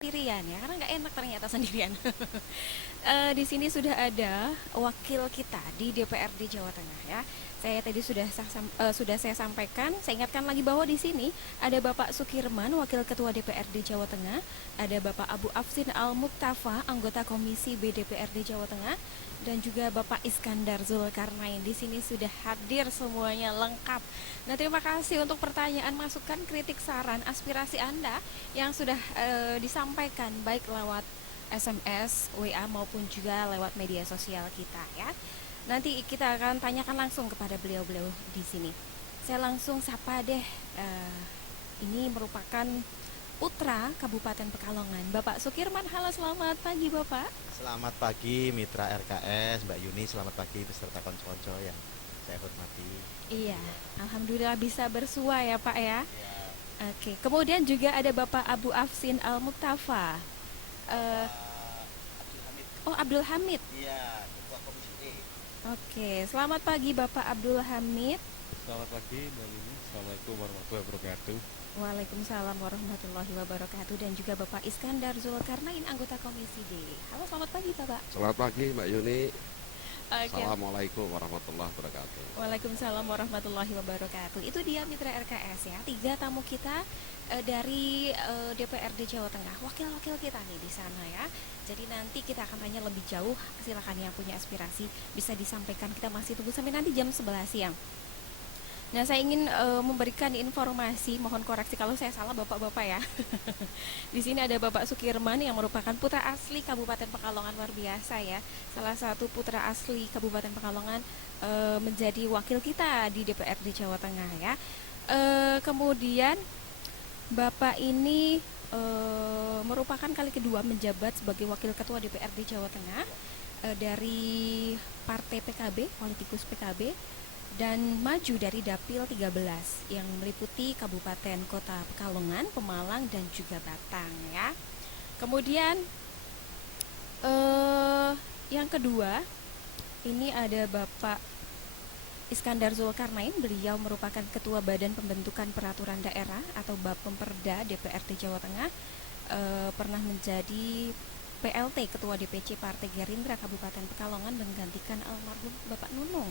sendirian ya, karena nggak enak ternyata sendirian. Di sini sudah ada wakil kita di DPRD Jawa Tengah ya. Saya tadi sudah saya sampaikan, saya ingatkan lagi bahwa di sini ada Bapak Sukirman, Wakil Ketua DPRD Jawa Tengah, ada Bapak Abu Afsin Al Muktafa, anggota Komisi B DPRD Jawa Tengah, dan juga Bapak Iskandar Zulkarnain. Di sini sudah hadir semuanya lengkap. Nah, terima kasih untuk pertanyaan, masukan, kritik, saran, aspirasi Anda yang sudah disampaikan baik lewat SMS, WA maupun juga lewat media sosial kita ya. Nanti kita akan tanyakan langsung kepada beliau-beliau di sini. Saya langsung sapa deh. Ini merupakan putra Kabupaten Pekalongan, Bapak Sukirman. Halo, selamat pagi Bapak. Selamat pagi mitra RKS, Mbak Yuni. Selamat pagi beserta konco-konco yang saya hormati. Iya, alhamdulillah bisa bersua ya Pak ya. Ya, Oke, kemudian juga ada Bapak Abu Afsin Al Muktafa. Eh, Abdul Hamid. oh, Abdul Hamid. Iya, Ketua Komisi E. Oke, selamat pagi Bapak Abdul Hamid. Selamat pagi Mbak Lini, Assalamualaikum warahmatullahi wabarakatuh. Waalaikumsalam warahmatullahi wabarakatuh. Dan juga Bapak Iskandar Zulkarnain, anggota Komisi D. Halo, selamat pagi Bapak. Selamat pagi Mbak Yuni, Oke. Assalamualaikum warahmatullahi wabarakatuh. Waalaikumsalam warahmatullahi wabarakatuh. Itu dia mitra RKS ya. 3 tamu kita dari DPRD Jawa Tengah. Wakil-wakil kita nih di sana ya. Jadi nanti kita akan tanya lebih jauh. Silakan yang punya aspirasi bisa disampaikan. Kita masih tunggu sampai nanti jam 11 siang. Nah, saya ingin memberikan informasi, mohon koreksi kalau saya salah Bapak-bapak ya. Di sini ada Bapak Sukirman yang merupakan putra asli Kabupaten Pekalongan, luar biasa ya. Salah satu putra asli Kabupaten Pekalongan menjadi wakil kita di DPRD Jawa Tengah ya. Kemudian Bapak ini merupakan kali kedua menjabat sebagai wakil ketua DPRD Jawa Tengah dari Partai PKB, politikus PKB, dan maju dari Dapil 13 yang meliputi Kabupaten Kota Pekalongan, Pemalang, dan juga Batang ya. Kemudian yang kedua ini ada Bapak Iskandar Zulkarnain. Beliau merupakan Ketua Badan Pembentukan Peraturan Daerah atau Bapemperda DPRD Jawa Tengah, pernah menjadi PLT Ketua DPC Partai Gerindra Kabupaten Pekalongan menggantikan almarhum Bapak Nunung,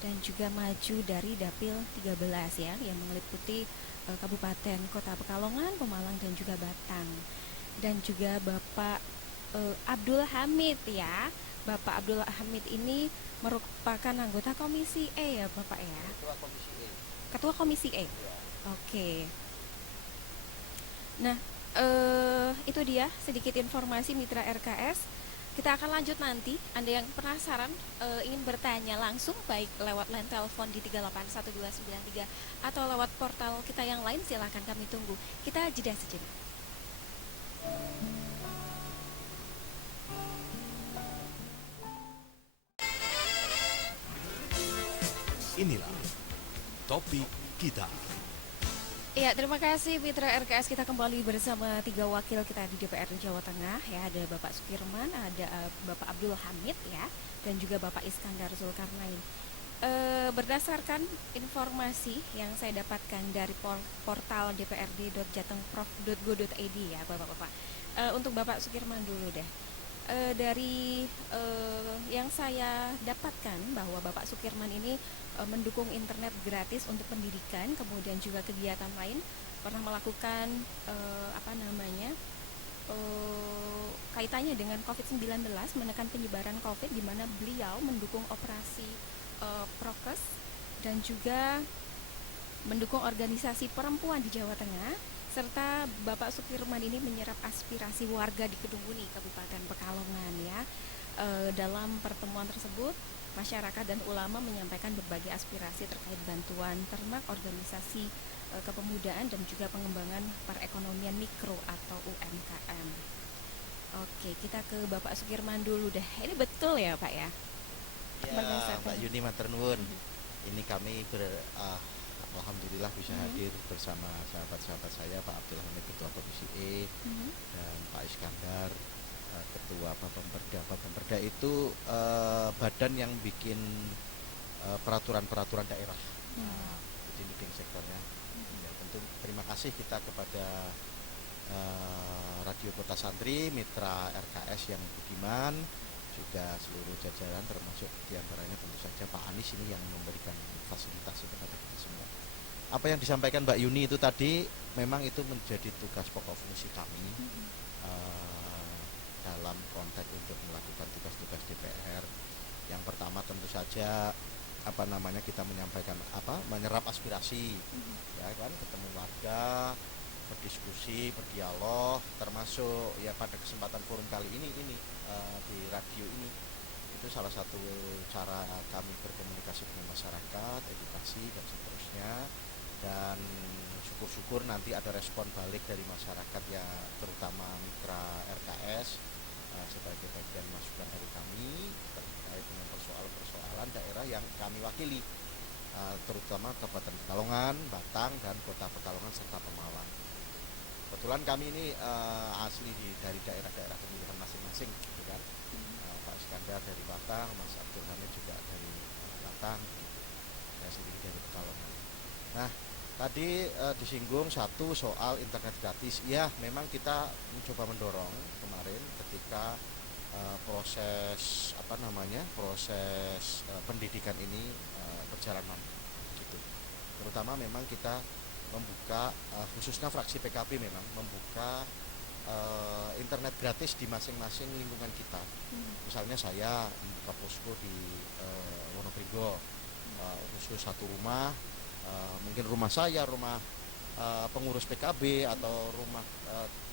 dan juga maju dari Dapil 13 ya, yang meliputi Kabupaten Kota Pekalongan, Pemalang, dan juga Batang. Dan juga Bapak Abdul Hamid ya. Bapak Abdul Hamid ini merupakan anggota Komisi E ya Bapak ya. Ketua Komisi E. Ketua Komisi E. Ya. Oke. Nah, itu dia sedikit informasi mitra RKS. Kita akan lanjut nanti. Anda yang penasaran ingin bertanya langsung baik lewat line telepon di 381293 atau lewat portal kita yang lain, silakan kami tunggu. Kita jeda sejenak. Inilah topik kita. Ya, terima kasih mitra RKS. Kita kembali bersama 3 wakil kita di DPRD Jawa Tengah ya. Ada Bapak Sukirman, ada Bapak Abdul Hamid ya, dan juga Bapak Iskandar Zulkarnain. Berdasarkan informasi yang saya dapatkan dari portal dprd.jatengprof.go.id ya Bapak-bapak. Untuk Bapak Sukirman dulu deh. Dari yang saya dapatkan bahwa Bapak Sukirman ini mendukung internet gratis untuk pendidikan, kemudian juga kegiatan lain, pernah melakukan kaitannya dengan COVID-19, menekan penyebaran COVID, di mana beliau mendukung operasi prokes dan juga mendukung organisasi perempuan di Jawa Tengah, serta Bapak Sukirman ini menyerap aspirasi warga di Kedunguni, Kabupaten Pekalongan ya. Dalam pertemuan tersebut, masyarakat dan ulama menyampaikan berbagai aspirasi terkait bantuan ternak, organisasi kepemudaan, dan juga pengembangan perekonomian mikro atau UMKM. Oke, kita ke Bapak Sukirman dulu deh. Ini betul ya Pak ya? Ya, Mbak Yuni matur nuwun. Ini kami alhamdulillah bisa hadir bersama sahabat-sahabat saya, Pak Abdul Hamid Ketua Komisi E, dan Pak Iskandar Ketua Bapemperda. Bapemperda itu badan yang bikin peraturan-peraturan daerah, jadi leading sektornya. Ya, tentu terima kasih kita kepada Radio Kota Santri, mitra RKS yang budiman, juga seluruh jajaran termasuk diantaranya tentu saja Pak Anies ini yang memberikan fasilitasi kepada kita semua. Apa yang disampaikan Mbak Yuni itu tadi memang itu menjadi tugas pokok fungsi kami dalam konteks untuk melakukan tugas-tugas DPR. Yang pertama tentu saja kita menyampaikan menyerap aspirasi, ya kan, ketemu warga, berdiskusi, berdialog, termasuk ya pada kesempatan forum kali ini di radio ini, itu salah satu cara kami berkomunikasi dengan masyarakat, edukasi dan seterusnya. Dan syukur-syukur nanti ada respon balik dari masyarakat ya, terutama mitra RKS sebagai bagian masukan dari kami terkait dengan persoalan-persoalan daerah yang kami wakili, terutama Kabupaten Pekalongan, Batang, dan Kota Pekalongan serta Pemalang. Kebetulan kami ini asli dari daerah-daerah pemilihan masing-masing, gitu kan. Pak Iskandar dari Batang, Mas Abdul Hamid juga dari Batang, gitu. Saya sendiri dari Pekalongan. Nah, tadi disinggung satu soal internet gratis. Ya, memang kita mencoba mendorong kemarin ketika proses pendidikan ini berjalan gitu. Terutama memang kita membuka khususnya fraksi PKB memang membuka internet gratis di masing-masing lingkungan kita. Misalnya saya membuka posko di Wonogrigo, khusus satu rumah, mungkin rumah saya, rumah pengurus PKB atau rumah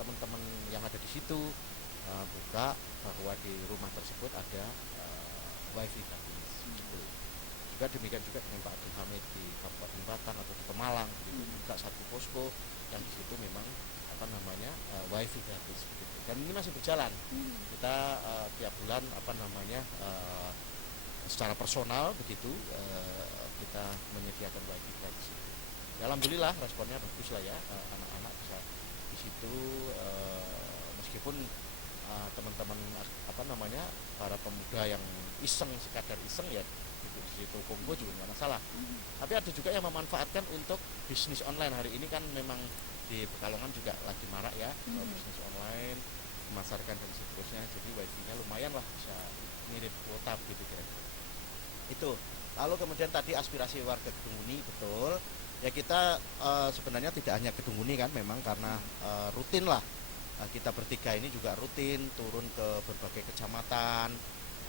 teman-teman yang ada di situ, buka bahwa di rumah tersebut ada wifi gratis. Gitu. Juga demikian juga dengan Pak Abdul Hamid di Kabupaten Batang atau di Pemalang, gitu, buka satu posko yang di situ memang wifi gratis. Gitu. Dan ini masih berjalan. Kita tiap bulan secara personal begitu kita menyediakan wifi gratis itu. Ya, alhamdulillah responnya bagus lah ya, anak-anak bisa di situ, meskipun teman-teman para pemuda yang sekadar iseng ya di situ Kongo juga nggak masalah. Tapi ada juga yang memanfaatkan untuk bisnis online. Hari ini kan memang di Pekalongan juga lagi marak ya, bisnis online, memasarkan dan seterusnya. Jadi wifi-nya lumayan lah, bisa mirip kuota gitu kira-kira. Itu. Lalu kemudian tadi aspirasi warga Kedunguni, betul. Ya kita sebenarnya tidak hanya Kedunguni kan, memang karena rutin lah. Kita bertiga ini juga rutin turun ke berbagai kecamatan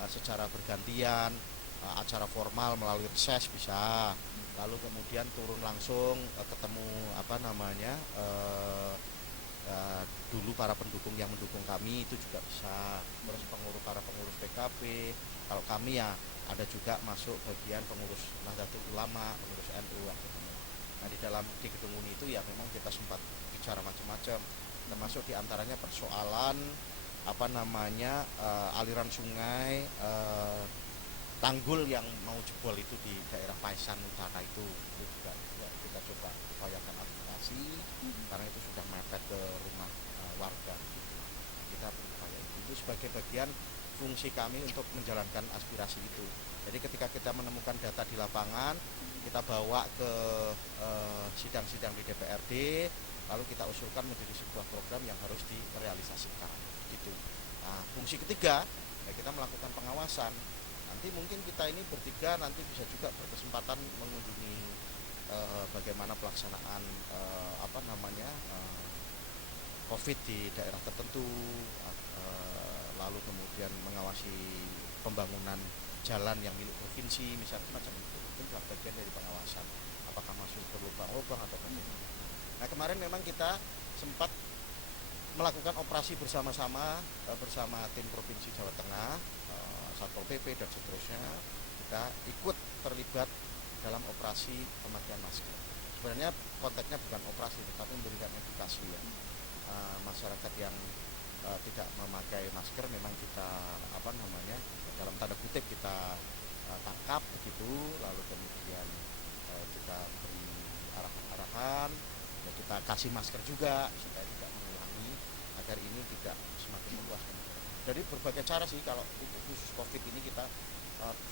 secara bergantian, acara formal melalui reses bisa, lalu kemudian turun langsung ketemu dulu para pendukung yang mendukung kami itu juga bisa, terus para pengurus PKB, kalau kami ya ada juga masuk bagian pengurus Nahdlatul Ulama, pengurus NU. Nah di Kedunguni itu ya memang kita sempat bicara macam-macam, termasuk diantaranya persoalan aliran sungai, tanggul yang mau jebol itu di daerah Paisan Utara itu juga kita coba upayakan advokasi karena itu sudah mepet ke rumah warga gitu. Kita berupaya itu sebagai bagian fungsi kami untuk menjalankan aspirasi itu. Jadi ketika kita menemukan data di lapangan, kita bawa ke sidang-sidang di DPRD, lalu kita usulkan menjadi sebuah program yang harus direalisasikan gitu. Nah, fungsi ketiga ya kita melakukan pengawasan. Nanti mungkin kita ini bertiga nanti bisa juga berkesempatan mengunjungi bagaimana pelaksanaan COVID di daerah tertentu, lalu kemudian mengawasi pembangunan jalan yang milik provinsi misalnya semacam itu. Itu adalah bagian dari pengawasan. Apakah masuk ke lubang-lubang atau bagaimana. Nah kemarin memang kita sempat melakukan operasi bersama-sama bersama tim Provinsi Jawa Tengah, Satpol PP dan seterusnya. Kita ikut terlibat dalam operasi pemakaian masker. Sebenarnya konteksnya bukan operasi tetapi memberikan edukasi ya. Masyarakat yang tidak memakai masker memang kita dalam tanda kutip kita tangkap begitu, lalu kemudian kita beri arahan-arahan, ya kita kasih masker juga supaya tidak mengulangi agar ini tidak semakin meluas. Jadi berbagai cara sih kalau untuk khusus COVID ini kita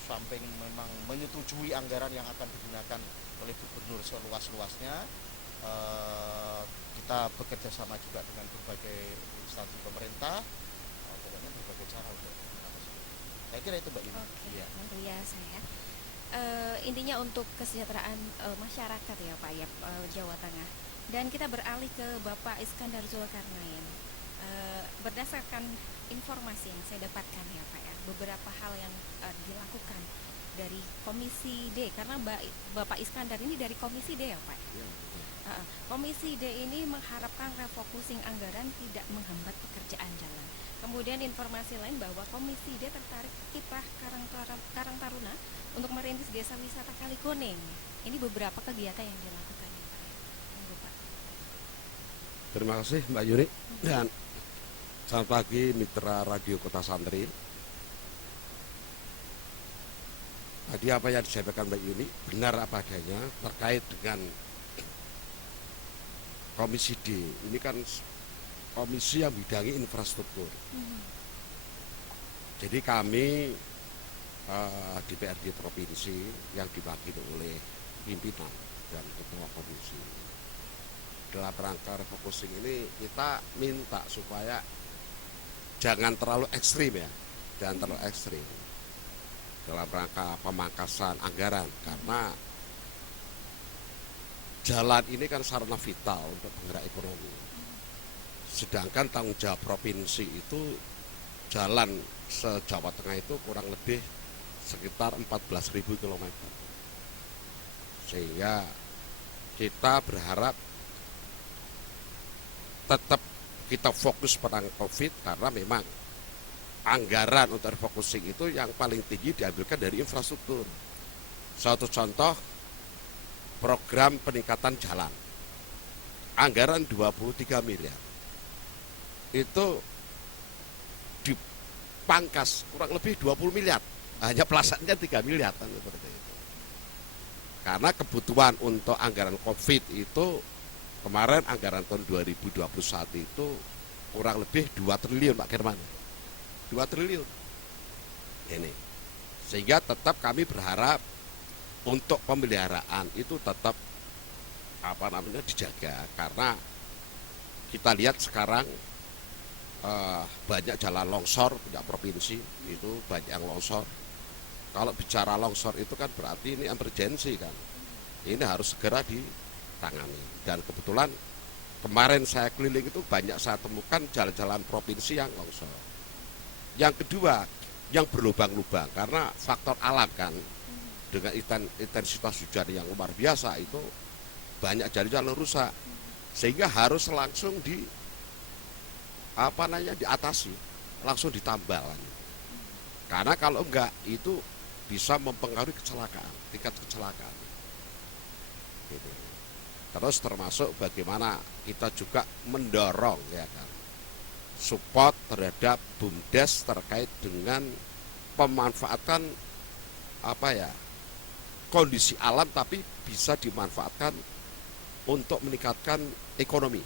samping memang menyetujui anggaran yang akan digunakan oleh gubernur seluas-luasnya, kita bekerja sama juga dengan berbagai instansi pemerintah, pokoknya berbagai cara untuk mengatasi. Saya kira itu Mbak Yuni. Oke, luar biasa ya. Intinya untuk kesejahteraan masyarakat ya Pak ya, Jawa Tengah. Dan kita beralih ke Bapak Iskandar Zulkarnain. Berdasarkan informasi yang saya dapatkan ya Pak ya, beberapa hal yang dilakukan dari Komisi D, karena Bapak Iskandar ini dari Komisi D ya Pak. Ya, Komisi D ini mengharapkan refocusing anggaran tidak menghambat pekerjaan jalan. Kemudian informasi lain bahwa Komisi D tertarik kiprah Karang Taruna untuk merintis desa wisata Kali Kuning. Ini beberapa kegiatan yang dilakukan ya Pak. Monggo, Pak. terima kasih Mbak Yuni dan selamat pagi mitra Radio Kota Santri. Tadi apa yang disampaikan Mbak Yuni benar apa adanya terkait dengan Komisi D. Ini kan komisi yang bidangi infrastruktur. Jadi kami DPRD provinsi yang diwakili oleh pimpinan dan ketua komisi, dalam rangka refocusing ini kita minta supaya jangan terlalu ekstrim ya, jangan terlalu ekstrim dalam rangka pemangkasan anggaran, karena jalan ini kan sarana vital untuk penggerak ekonomi. Sedangkan tanggung jawab provinsi itu jalan se-Jawa Tengah itu kurang lebih sekitar 14.000 km. Sehingga kita berharap tetap kita fokus pada COVID, karena memang anggaran untuk refocusing itu yang paling tinggi diambilkan dari infrastruktur. Suatu contoh, program peningkatan jalan, anggaran 23 miliar itu dipangkas kurang lebih 20 miliar, hanya pelaksanaannya 3 miliar kan, seperti itu. Karena kebutuhan untuk anggaran COVID itu kemarin anggaran tahun 2021 itu kurang lebih 2 triliun Pak German, 2 triliun ini. Sehingga tetap kami berharap untuk pemeliharaan itu tetap dijaga, karena kita lihat sekarang banyak jalan longsor, tidak provinsi itu banyak yang longsor. Kalau bicara longsor itu kan berarti ini emergensi kan, ini harus segera ditangani. Dan kebetulan kemarin saya keliling itu banyak saya temukan jalan-jalan provinsi yang longsor. Yang kedua, yang berlubang-lubang karena faktor alam kan, dengan intensitas hujan yang luar biasa itu banyak jalan-jalan rusak, sehingga harus langsung diatasi, langsung ditambal. Karena kalau enggak itu bisa mempengaruhi kecelakaan, tingkat kecelakaan. Gitu. Terus termasuk bagaimana kita juga mendorong ya kan, support terhadap BUMDes terkait dengan pemanfaatan kondisi alam, tapi bisa dimanfaatkan untuk meningkatkan ekonomi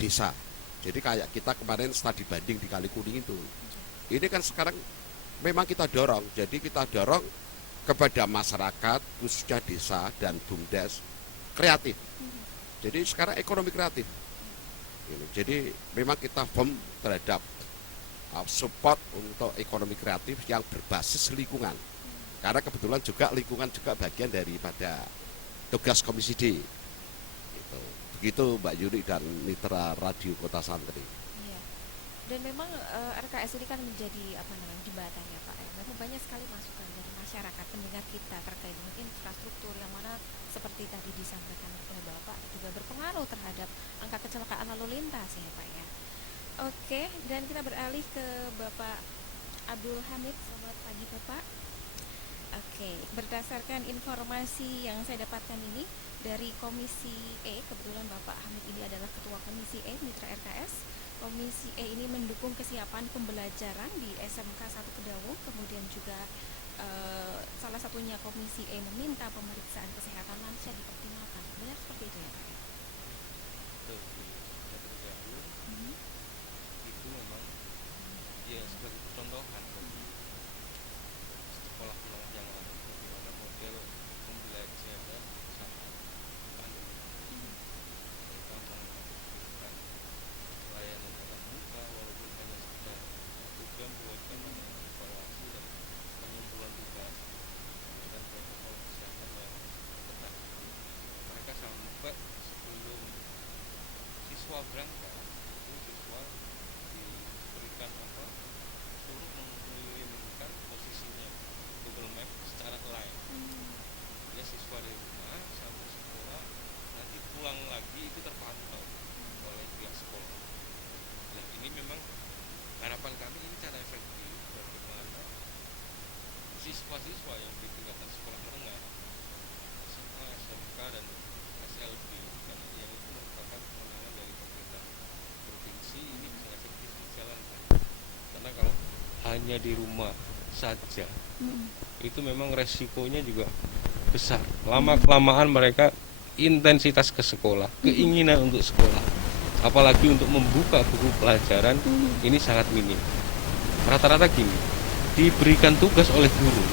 desa. Jadi kayak kita kemarin studi banding di Kali Kuning itu, ini kan sekarang memang kita dorong, jadi kita dorong kepada masyarakat khususnya desa dan BUMDes kreatif. Jadi sekarang ekonomi kreatif. Jadi memang kita firm terhadap support untuk ekonomi kreatif yang berbasis lingkungan. Karena kebetulan juga lingkungan juga bagian daripada tugas Komisi D. Begitu Mbak Yuni dan mitra Radio Kota Santri. Iya. Dan memang RKS ini kan menjadi jembatan ya Pak. Memang banyak sekali masukan dari masyarakat pendengar kita terkait dengan infrastruktur yang mana seperti tadi disampaikan oleh Bapak juga berpengaruh terhadap angka kecelakaan lalu lintas ya Pak ya. Oke, dan kita beralih ke Bapak Abdul Hamid. Selamat pagi Bapak. Oke, berdasarkan informasi yang saya dapatkan ini dari Komisi E, kebetulan Bapak Hamid ini adalah Ketua Komisi E Mitra RKS. Komisi E ini mendukung kesiapan pembelajaran di SMK 1 Kedawung, kemudian juga salah satunya Komisi E meminta pemeriksaan kesehatan lansia dioptimalkan. Benar seperti itu ya Pak? Itu memang ya sebagai contohan sekolah yang lain bagaimana model pembelajaran saat pandemi. berangkat itu siswa diberikan suruh mengirimkan posisinya Google Map secara live. Ya siswa dari rumah sampai sekolah, nanti pulang lagi itu terpantau oleh pihak sekolah. Dan ini memang harapan kami ini cara efektif bagaimana siswa-siswa yang di tingkatan sekolah menengah SMA, SMK dan SLB, karena yang itu merupakan kewenangan dari pemerintah provinsi, ini bisa efektif dijalankan. Karena kalau hanya di rumah saja itu memang resikonya juga besar. Lama-kelamaan mereka intensitas ke sekolah, keinginan untuk sekolah, apalagi untuk membuka buku pelajaran ini sangat minim. Rata-rata gini, diberikan tugas oleh guru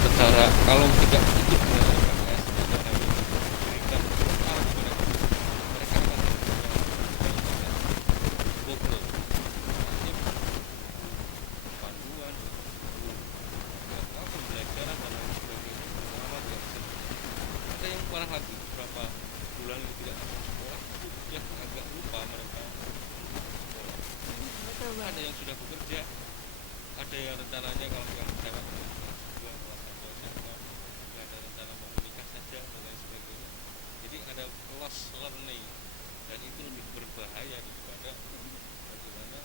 secara kalau tidak ikut dengan LKS hanya diberikan bekal kepada guru, mereka akan bobol. Artinya panduan, pembelajaran dan lain sebagainya lama tidak bisa. Ada yang parah lagi, beberapa bulan tidak masuk sekolah itu ya agak lupa mereka sekolah. Ada yang sudah bekerja, ada yang rencananya kalau yang lewat kelas 2, kelas 1 SMA, ada rencana mau menikah saja dan lain sebagainya. Jadi ada lost learning, dan itu lebih berbahaya daripada bagaimana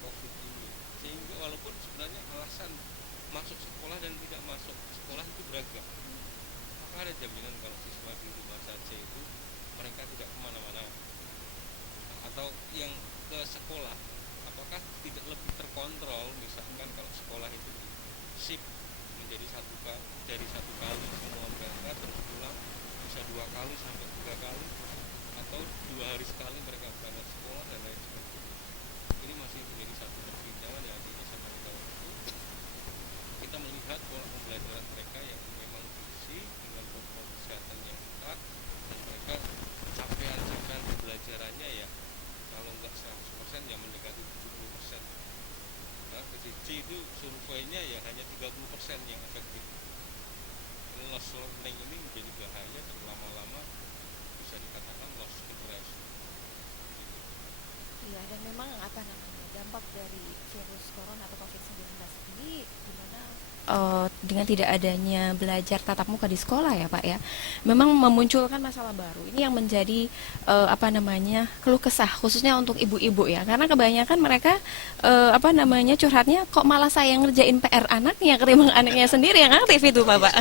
COVID ini. Sehingga walaupun sebenarnya alasan masuk sekolah dan tidak masuk sekolah itu beragam, maka ada jaminan kalau siswa di rumah saja itu mereka tidak kemana-mana, atau yang ke sekolah apakah tidak lebih terkontrol. Misalkan kalau sekolah itu di shift menjadi dari satu kali semua berangkat terus pulang, bisa 2 kali sampai 3 kali, atau 2 hari sekali mereka berangkat sekolah dan lain sebagainya. Ini masih menjadi satu perbincangan yang artinya sampai tahun itu kita melihat pola pembelajaran mereka yang memang diisi dengan protokol kesehatan yang ketat, dan mereka capaian pembelajarannya ya kalau nggak 100% ya mendekati 70%. Nah, PJJ itu surveinya ya hanya 30% yang efektif. Lost learning ini menjadi bahaya dan lama-lama bisa dikatakan lost generation. Iya, dan memang dampak dari virus corona atau COVID-19 ini gimana dengan tidak adanya belajar tatap muka di sekolah ya Pak ya, memang memunculkan masalah baru. Ini yang menjadi keluh kesah khususnya untuk ibu-ibu ya, karena kebanyakan mereka curhatnya kok malah saya yang ngerjain PR anaknya ketimbang anaknya sendiri yang aktif itu Pak.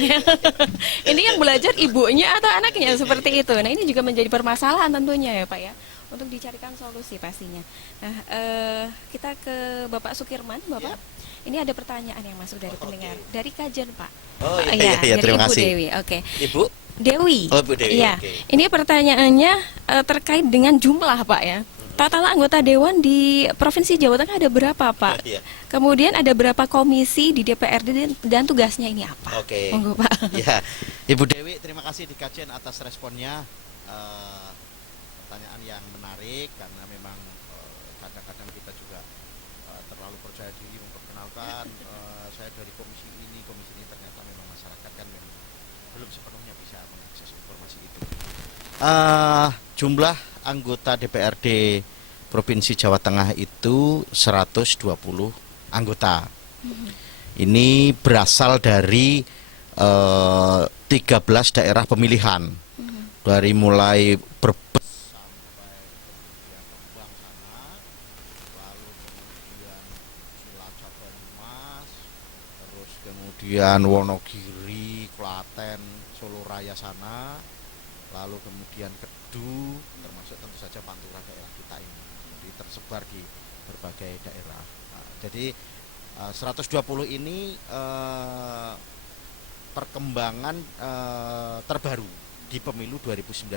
Ini yang belajar ibunya atau anaknya seperti itu. Nah ini juga menjadi permasalahan tentunya ya Pak ya, untuk dicarikan solusi pastinya. Nah, kita ke Bapak Sukirman, Bapak. Ya. Ini ada pertanyaan yang masuk dari pendengar, dari Kajen Pak. Oh iya, terima Ibu kasih. Dewi, oke. Ibu Dewi. Oh, Bu Dewi. Iya. Okay. Ini pertanyaannya terkait dengan jumlah Pak ya. Total anggota dewan di Provinsi Jawa Tengah ada berapa Pak? Iya. Kemudian ada berapa komisi di DPRD dan tugasnya ini apa? Oke. Monggo Pak. Ya, Ibu Dewi, terima kasih di Kajen atas responnya. Pertanyaan yang menarik karena memang kadang-kadang kita juga terlalu percaya diri memperkenalkan saya dari komisi ini ternyata memang masyarakat kan memang belum sepenuhnya bisa mengakses informasi itu. Jumlah anggota DPRD Provinsi Jawa Tengah itu 120 anggota. Ini berasal dari 13 daerah pemilihan, dari mulai Brebes sampai kemudian Rembang sana, lalu kemudian Cilacap, Banyumas, terus kemudian Wonogiri, Klaten, Solo Raya sana, lalu kemudian Kedu, termasuk tentu saja Pantura daerah kita ini. Jadi tersebar di berbagai daerah. Jadi 120 ini perkembangan terbaru di pemilu 2019.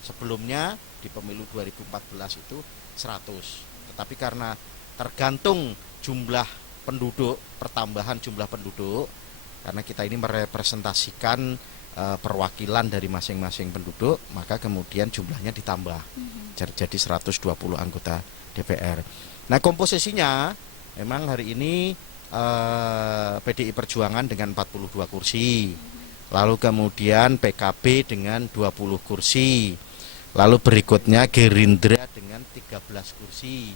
Sebelumnya di pemilu 2014 itu 100. Tetapi karena tergantung jumlah penduduk, pertambahan jumlah penduduk, karena kita ini merepresentasikan perwakilan dari masing-masing penduduk, maka kemudian jumlahnya ditambah. Jadi 120 anggota DPR. Nah, komposisinya memang hari ini PDI Perjuangan dengan 42 kursi, lalu kemudian PKB dengan 20 kursi, Lalu berikutnya Gerindra dengan 13 kursi.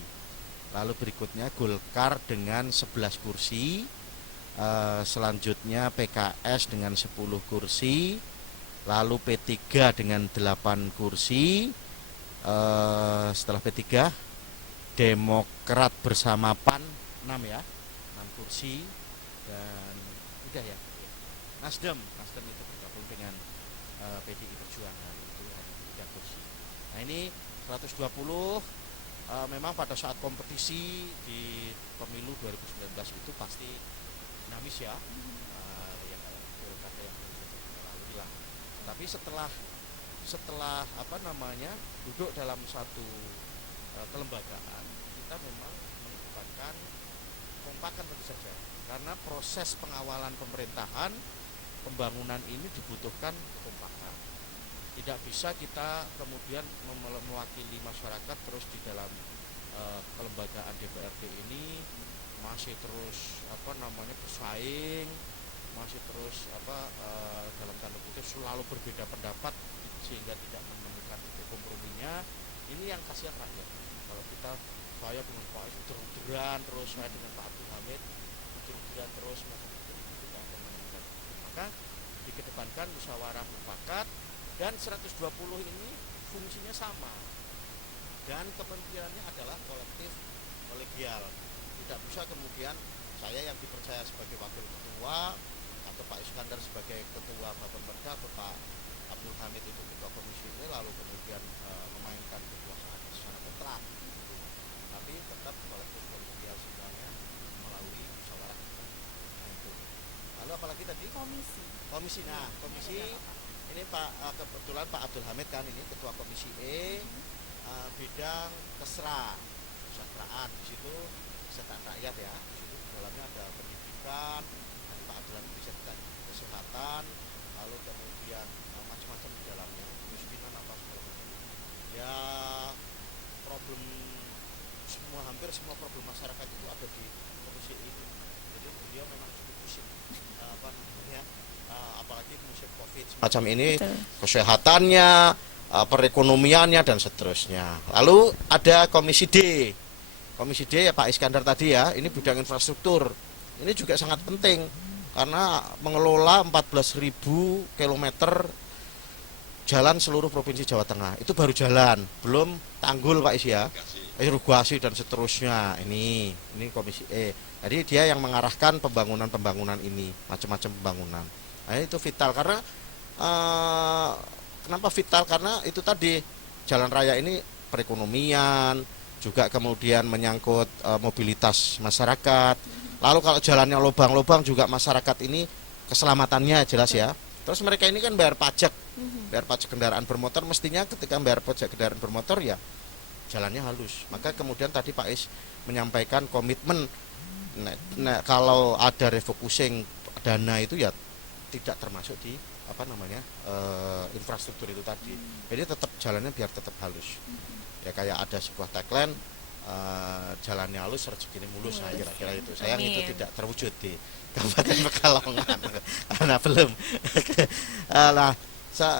Lalu berikutnya Golkar dengan 11 kursi. Selanjutnya PKS dengan 10 kursi. Lalu P3 dengan 8 kursi. Setelah P3 Demokrat bersama PAN 6 ya, 6 kursi. Dan udah ya, Nasdem itu bergabung dengan PDI Perjuangan, itu ada 3 kursi. Nah ini 120 memang pada saat kompetisi di pemilu 2019 itu pasti dinamis ya, ya kayak pilkada yang lalu lah. Tapi setelah apa namanya duduk dalam satu kelembagaan, kita memang mengedepankan kompakan tentu saja, karena proses pengawalan pemerintahan pembangunan ini dibutuhkan kekompakan. Tidak bisa kita kemudian mewakili masyarakat terus di dalam kelembagaan DPRD ini masih terus bersaing, masih terus dalam tanda kutip selalu berbeda pendapat sehingga tidak menemukan titik komprominya. Ini yang kasihan rakyat. Kalau saya dengan Pak Ais udur-uduran terus, saya dengan Pak Abdul Hamid udur-uduran terus, tidak akan menemukan. Maka dikedepankan musyawarah mufakat, dan 120 ini fungsinya sama, dan kementeriannya adalah kolektif kolegial. Tidak bisa kemudian saya yang dipercaya sebagai wakil ketua atau Pak Iskandar sebagai ketua Bapenda atau Pak Abdul Hamid itu ketua komisi ini lalu kemudian memainkan kekuasaan secara mutlak. Tapi tetap kolektif kolegial semuanya melalui musyawarah. Nah, itu. Lalu apalagi tadi? Komisi. Nah, komisi ini kebetulan Pak Abdul Hamid kan ini ketua komisi bidang kesejahteraan. Di situ kesejahteraan rakyat ya. Di situ dalamnya ada pendidikan, nanti Pak Abdul Hamid bisa kesehatan, lalu kemudian macam-macam di dalamnya, kemiskinan apa segala macam. Ya problem hampir semua problem masyarakat itu ada di komisi ini. Jadi beliau memang cukup pusing apalagi musim Covid macam ini. Betul. Kesehatannya, perekonomiannya dan seterusnya. Lalu ada komisi D. Komisi D ya Pak Iskandar tadi ya, ini bidang infrastruktur. Ini juga sangat penting karena mengelola 14.000 km jalan seluruh provinsi Jawa Tengah. Itu baru jalan, belum tanggul Pak Is ya. Irigasi dan seterusnya. Ini komisi E. Jadi dia yang mengarahkan pembangunan ini, macam-macam pembangunan. Nah, itu vital karena kenapa vital? Karena itu tadi jalan raya ini perekonomian, juga kemudian menyangkut mobilitas masyarakat. Lalu kalau jalannya lubang-lubang juga masyarakat ini keselamatannya jelas ya. Terus mereka ini kan bayar pajak kendaraan bermotor, mestinya ketika bayar pajak kendaraan bermotor ya jalannya halus. Maka kemudian tadi Pak Is menyampaikan komitmen kalau ada refocusing dana itu ya tidak termasuk di infrastruktur itu tadi. Jadi tetap jalannya biar tetap halus. Ya kayak ada sebuah tagline jalannya halus rezekinya mulus, nah, kira-kira itu. Sayang itu tidak terwujud di Kabupaten Pekalongan karena belum. Nah,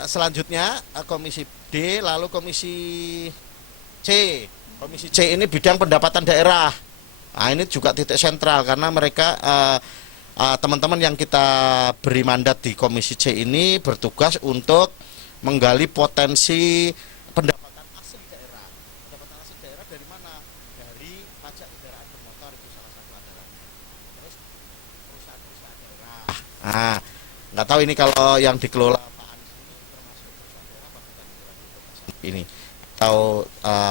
selanjutnya komisi D, lalu komisi C. Komisi C ini bidang pendapatan daerah. Nah, ini juga titik sentral karena mereka teman-teman yang kita beri mandat di komisi C ini bertugas untuk menggali potensi pendapatan asli daerah. Pendapatan asli daerah dari mana? Dari pajak kendaraan bermotor, itu salah satu andalannya. Terus perusahaan-perusahaan daerah. Nah, nggak tahu ini kalau yang dikelola Pak Anies ini termasuk perusahaan daerah apa bukan ini? Atau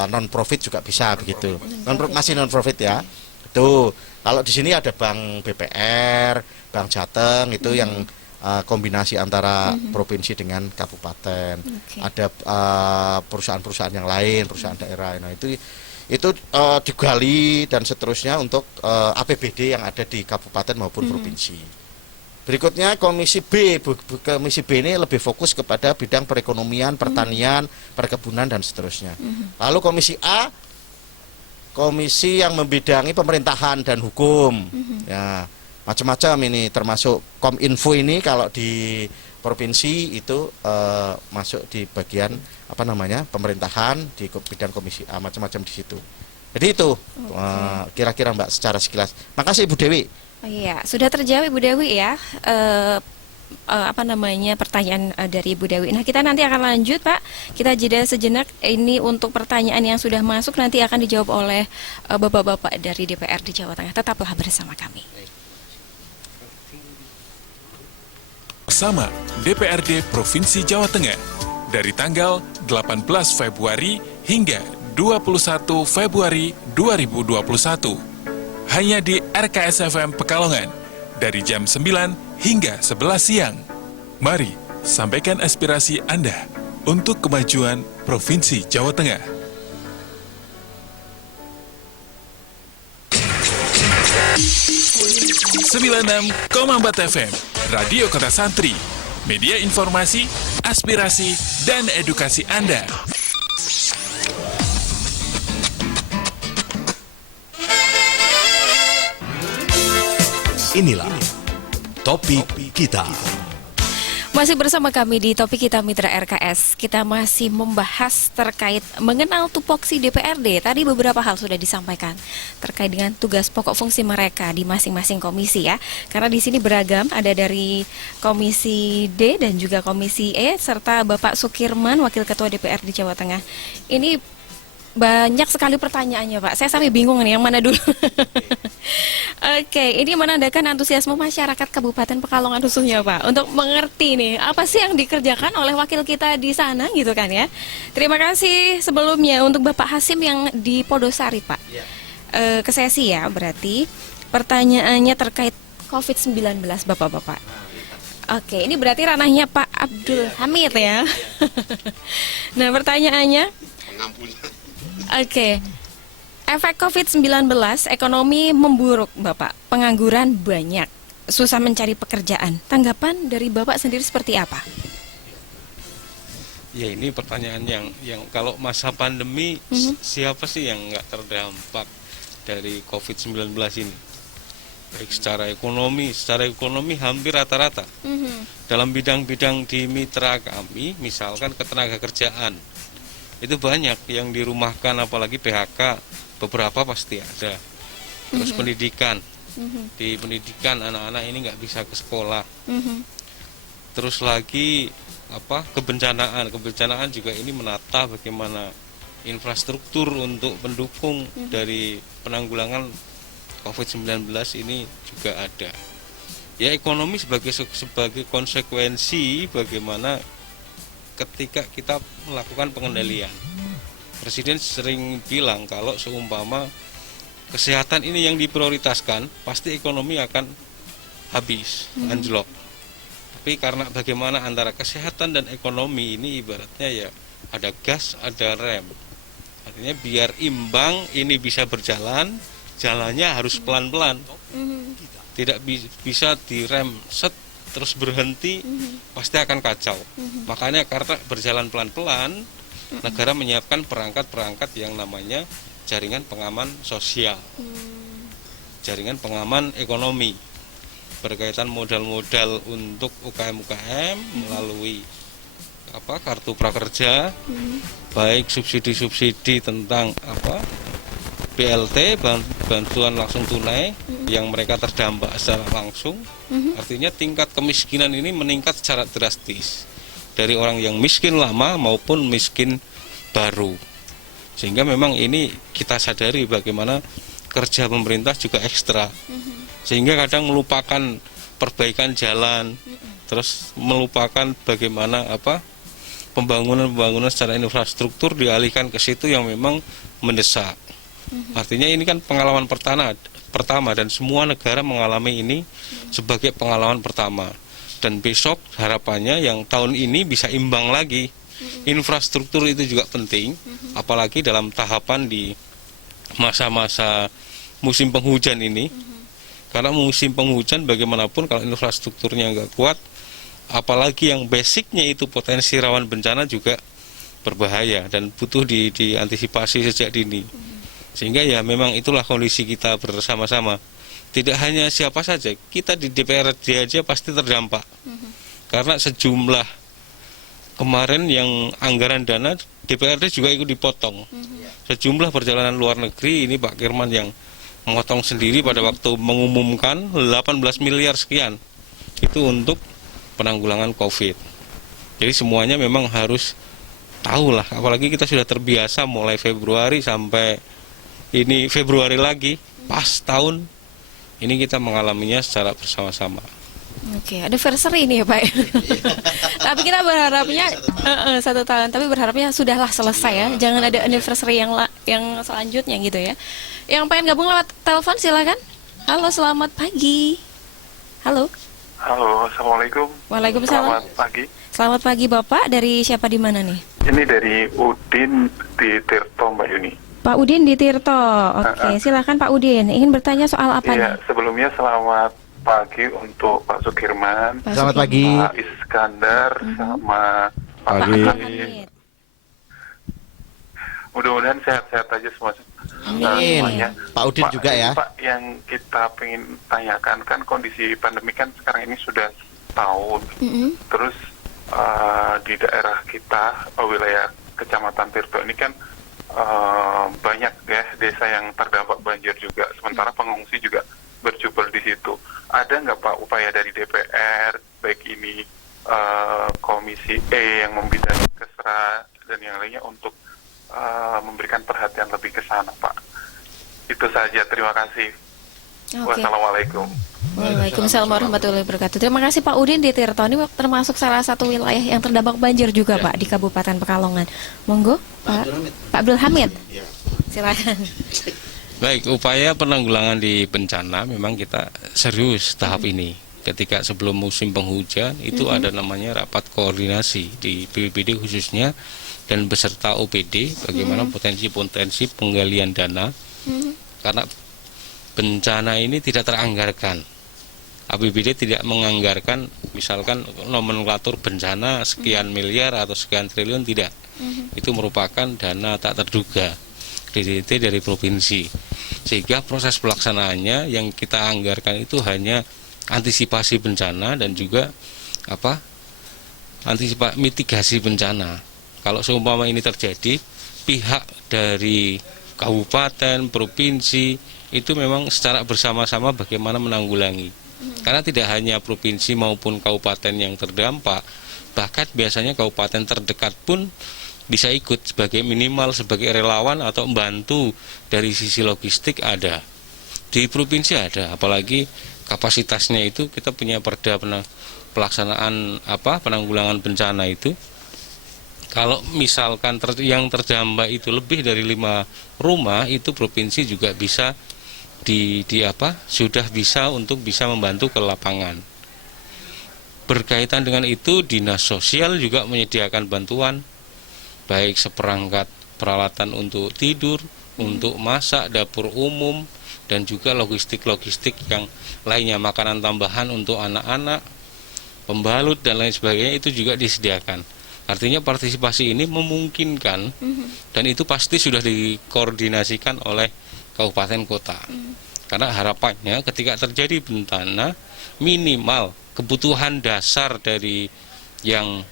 non profit juga bisa begitu. Masih non profit ya. Itu kalau di sini ada Bank BPR, Bank Jateng itu yang kombinasi antara provinsi dengan kabupaten. Ada perusahaan-perusahaan yang lain, perusahaan daerah. Nah, itu digali dan seterusnya untuk APBD yang ada di kabupaten maupun provinsi. Berikutnya komisi B. Komisi B ini lebih fokus kepada bidang perekonomian, pertanian, perkebunan dan seterusnya. Lalu komisi A, komisi yang membidangi pemerintahan dan hukum. Ya, macam-macam ini termasuk Kominfo ini kalau di provinsi itu masuk di bagian pemerintahan di bidang komisi A, macam-macam di situ. Jadi itu kira-kira Mbak secara sekilas. Makasih Ibu Dewi. Oh iya, sudah terjawab Ibu Dewi ya. Pertanyaan dari Ibu Dewi. Nah, kita nanti akan lanjut, Pak. Kita jeda sejenak. Ini untuk pertanyaan yang sudah masuk nanti akan dijawab oleh bapak-bapak dari DPRD Jawa Tengah. Tetaplah bersama kami. Bersama DPRD Provinsi Jawa Tengah dari tanggal 18 Februari hingga 21 Februari 2021. Hanya di RKS FM Pekalongan dari jam 9 hingga 11 siang. Mari sampaikan aspirasi Anda untuk kemajuan Provinsi Jawa Tengah. FM, Radio Kota Santri, media informasi, aspirasi, dan edukasi Anda. Inilah topik kita. Masih bersama kami di Topik Kita Mitra RKS. Kita masih membahas terkait mengenal tupoksi DPRD. Tadi beberapa hal sudah disampaikan terkait dengan tugas pokok fungsi mereka di masing-masing komisi ya. Karena di sini beragam, ada dari Komisi D dan juga Komisi E serta Bapak Sukirman, Wakil Ketua DPRD Jawa Tengah. Ini banyak sekali pertanyaannya Pak, saya sampai bingung nih yang mana dulu. Oke, ini menandakan antusiasme masyarakat Kabupaten Pekalongan khususnya Pak untuk mengerti nih apa sih yang dikerjakan oleh wakil kita di sana gitu kan ya. Terima kasih sebelumnya untuk Bapak Hasim yang di Podosari Pak. Ke sesi ya berarti pertanyaannya terkait COVID-19 Bapak-bapak. Oke, ini berarti ranahnya Pak Abdul Hamid ya. Nah pertanyaannya, oke, efek COVID-19, ekonomi memburuk Bapak, pengangguran banyak, susah mencari pekerjaan. Tanggapan dari Bapak sendiri seperti apa? Ya ini pertanyaan yang kalau masa pandemi siapa sih yang nggak terdampak dari COVID-19 ini? Baik secara ekonomi hampir rata-rata. Dalam bidang-bidang di mitra kami, misalkan ketenaga kerjaan, itu banyak yang dirumahkan, apalagi PHK, beberapa pasti ada. Terus pendidikan, di pendidikan anak-anak ini nggak bisa ke sekolah. Terus lagi kebencanaan juga ini menata bagaimana infrastruktur untuk pendukung dari penanggulangan COVID-19 ini juga ada. Ya ekonomi sebagai konsekuensi bagaimana ketika kita melakukan pengendalian. Presiden sering bilang kalau seumpama kesehatan ini yang diprioritaskan, pasti ekonomi akan habis, anjlok. Tapi karena bagaimana antara kesehatan dan ekonomi ini ibaratnya ya ada gas, ada rem. Artinya biar imbang ini bisa berjalan, jalannya harus pelan-pelan. Tidak bisa direm set terus berhenti, pasti akan kacau. Makanya karena berjalan pelan-pelan, negara menyiapkan perangkat-perangkat yang namanya jaringan pengaman sosial, jaringan pengaman ekonomi, berkaitan modal-modal untuk UKM-UKM melalui kartu prakerja, baik subsidi-subsidi tentang BLT, bantuan langsung tunai yang mereka terdampak secara langsung. Artinya tingkat kemiskinan ini meningkat secara drastis dari orang yang miskin lama maupun miskin baru. Sehingga memang ini kita sadari bagaimana kerja pemerintah juga ekstra. Sehingga kadang melupakan perbaikan jalan, terus melupakan bagaimana pembangunan secara infrastruktur dialihkan ke situ yang memang mendesak. Artinya ini kan pengalaman pertama dan semua negara mengalami ini sebagai pengalaman pertama. Dan besok harapannya yang tahun ini bisa imbang lagi. Infrastruktur itu juga penting, apalagi dalam tahapan di masa-masa musim penghujan ini. Karena musim penghujan bagaimanapun kalau infrastrukturnya nggak kuat, apalagi yang basicnya itu potensi rawan bencana juga berbahaya dan butuh diantisipasi sejak dini. Sehingga ya memang itulah kondisi kita bersama-sama. Tidak hanya siapa saja, kita di DPRD aja pasti terdampak. karena sejumlah kemarin yang anggaran dana DPRD juga ikut dipotong. Sejumlah perjalanan luar negeri ini Pak Kirman yang memotong sendiri pada waktu mengumumkan 18 miliar sekian itu untuk penanggulangan COVID. Jadi semuanya memang harus tahu lah, apalagi kita sudah terbiasa mulai Februari sampai ini Februari lagi, pas tahun ini kita mengalaminya secara bersama-sama. Oke, anniversary ini ya Pak. Tapi kita berharapnya 1 tahun, tapi berharapnya sudahlah selesai ya. Jangan ada anniversary yang selanjutnya gitu ya. Yang pengen gabung lewat telepon silakan. Halo, selamat pagi. Halo. Halo, assalamualaikum. Waalaikumsalam. Selamat pagi. Selamat pagi Bapak, dari siapa di mana nih? Ini dari Udin di Tirto, Mbak Yuni. Pak Udin di Tirto. Oke, silakan Pak Udin. Ingin bertanya soal apa nih? Iya, sebelumnya selamat pagi untuk Pak Sukirman, Selamat pagi. Pak Iskandar, sama Pak Pagi. Hamid. Mudah-mudahan sehat-sehat aja Amin. semuanya. Pak Udin juga ya. Pak, yang kita pengen tanyakan kan kondisi pandemi kan sekarang ini sudah tahun. Terus di daerah kita, wilayah Kecamatan Tirto ini kan banyak ya desa yang terdampak banjir juga. Sementara pengungsi juga berjubel di situ. Ada nggak Pak upaya dari DPR, baik ini Komisi E yang membidangi Kesra dan yang lainnya untuk memberikan perhatian lebih ke sana, Pak? Itu saja. Terima kasih. Oke. Wassalamualaikum. Waalaikumsalam warahmatullahi wabarakatuh. Terima kasih Pak Udin di Tirto. Ini termasuk salah satu wilayah yang terdampak banjir juga Pak di Kabupaten Pekalongan. Monggo Pak Abdul Hamid. Silakan. Baik, upaya penanggulangan di bencana memang kita serius tahap ini. Ketika sebelum musim penghujan itu ada namanya rapat koordinasi di BPBD khususnya dan beserta OPD bagaimana potensi-potensi penggalian dana karena bencana ini tidak teranggarkan. APBD tidak menganggarkan misalkan nomenklatur bencana sekian miliar atau sekian triliun, tidak. Itu merupakan dana tak terduga DDT dari provinsi, sehingga proses pelaksanaannya yang kita anggarkan itu hanya antisipasi bencana dan juga mitigasi bencana. Kalau seumpama ini terjadi, pihak dari kabupaten, provinsi itu memang secara bersama-sama bagaimana menanggulangi. Karena tidak hanya provinsi maupun kabupaten yang terdampak, bahkan biasanya kabupaten terdekat pun bisa ikut sebagai minimal sebagai relawan atau membantu dari sisi logistik ada. Di provinsi ada, apalagi kapasitasnya itu kita punya perda pelaksanaan penanggulangan bencana itu. Kalau misalkan yang terdampak itu lebih dari 5 rumah, itu provinsi juga bisa sudah bisa untuk bisa membantu ke lapangan. Berkaitan dengan itu, Dinas Sosial juga menyediakan bantuan baik seperangkat peralatan untuk tidur, untuk masak, dapur umum, dan juga logistik-logistik yang lainnya, makanan tambahan untuk anak-anak, pembalut, dan lain sebagainya itu juga disediakan. Artinya partisipasi ini memungkinkan, dan itu pasti sudah dikoordinasikan oleh kabupaten kota. Karena harapannya ketika terjadi bencana, minimal kebutuhan dasar dari yang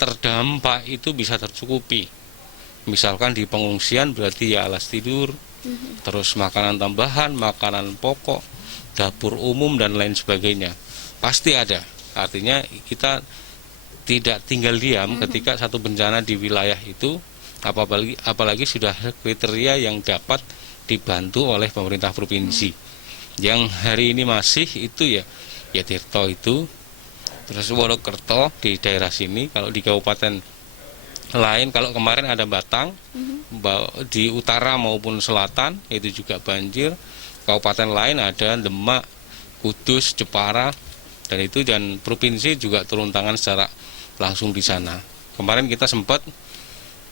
terdampak itu bisa tercukupi. Misalkan di pengungsian berarti ya alas tidur, terus makanan tambahan, makanan pokok, dapur umum dan lain sebagainya. Pasti ada. Artinya kita tidak tinggal diam ketika satu bencana di wilayah itu, apalagi sudah kriteria yang dapat dibantu oleh pemerintah provinsi. Yang hari ini masih itu ya Tirto itu, terus Wonokerto di daerah sini. Kalau di kabupaten lain, kalau kemarin ada Batang, di utara maupun selatan itu juga banjir. Kabupaten lain ada Demak, Kudus, Jepara, dan provinsi juga turun tangan secara langsung di sana. Kemarin kita sempat,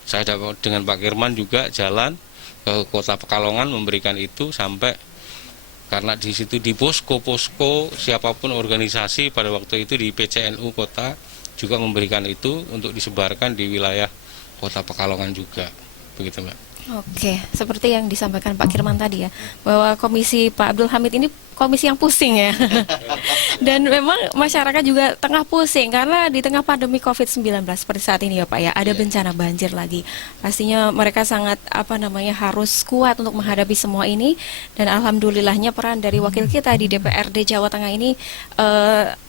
saya dapat dengan Pak Kirman juga jalan ke Kota Pekalongan memberikan itu sampai. Karena di situ di posko-posko siapapun organisasi pada waktu itu di PCNU kota juga memberikan itu untuk disebarkan di wilayah Kota Pekalongan juga, begitu Mbak. Oke, seperti yang disampaikan Pak Kirman tadi ya, bahwa komisi Pak Abdul Hamid ini komisi yang pusing ya. Dan memang masyarakat juga tengah pusing karena di tengah pandemi COVID-19 seperti saat ini ya Pak ya, ada bencana banjir lagi. Pastinya mereka sangat harus kuat untuk menghadapi semua ini, dan alhamdulillahnya peran dari wakil kita di DPRD Jawa Tengah ini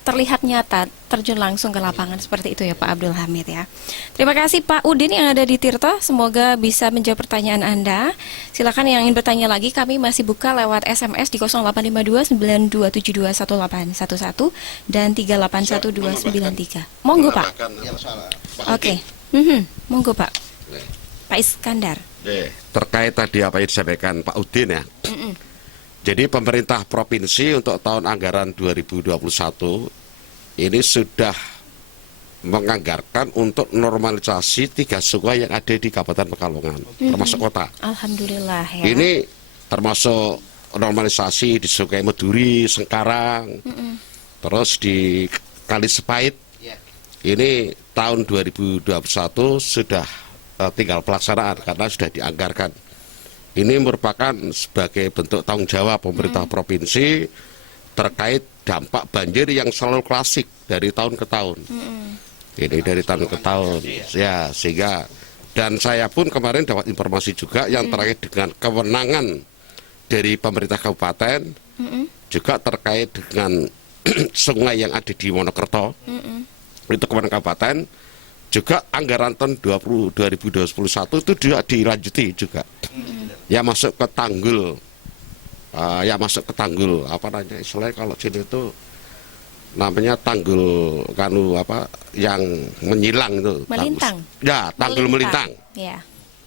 terlihat nyata, terjun langsung ke lapangan seperti itu ya Pak Abdul Hamid ya. Terima kasih Pak Udin yang ada di Tirto, semoga bisa menjawab pertanyaan Anda. Silakan yang ingin bertanya lagi, kami masih buka lewat SMS di 085292721811 dan 381293. Monggo Pak. Oke. Monggo Pak. Pak Iskandar. Terkait tadi apa yang disampaikan Pak Udin ya. Jadi pemerintah provinsi untuk tahun anggaran 2021 ini sudah menganggarkan untuk normalisasi 3 sungai yang ada di Kabupaten Pekalongan, termasuk kota. Alhamdulillah ya. Ini termasuk normalisasi di Sungai Meduri, Sengkarang, terus di Kali Sepait. Ini tahun 2021 sudah tinggal pelaksanaan karena sudah dianggarkan. Ini merupakan sebagai bentuk tanggung jawab pemerintah provinsi terkait dampak banjir yang selalu klasik dari tahun ke tahun. Ini dari tahun ke tahun, ya, sehingga, dan saya pun kemarin dapat informasi juga yang terkait dengan kewenangan dari pemerintah kabupaten, juga terkait dengan sungai yang ada di Monokerto, itu kewenangan kabupaten, juga anggaran tahun 2021 itu juga dilanjuti juga, ya masuk ke tanggul, apa namanya istilahnya kalau sini itu namanya tanggul yang menyilang itu, melintang. Tanggul melintang. Ya.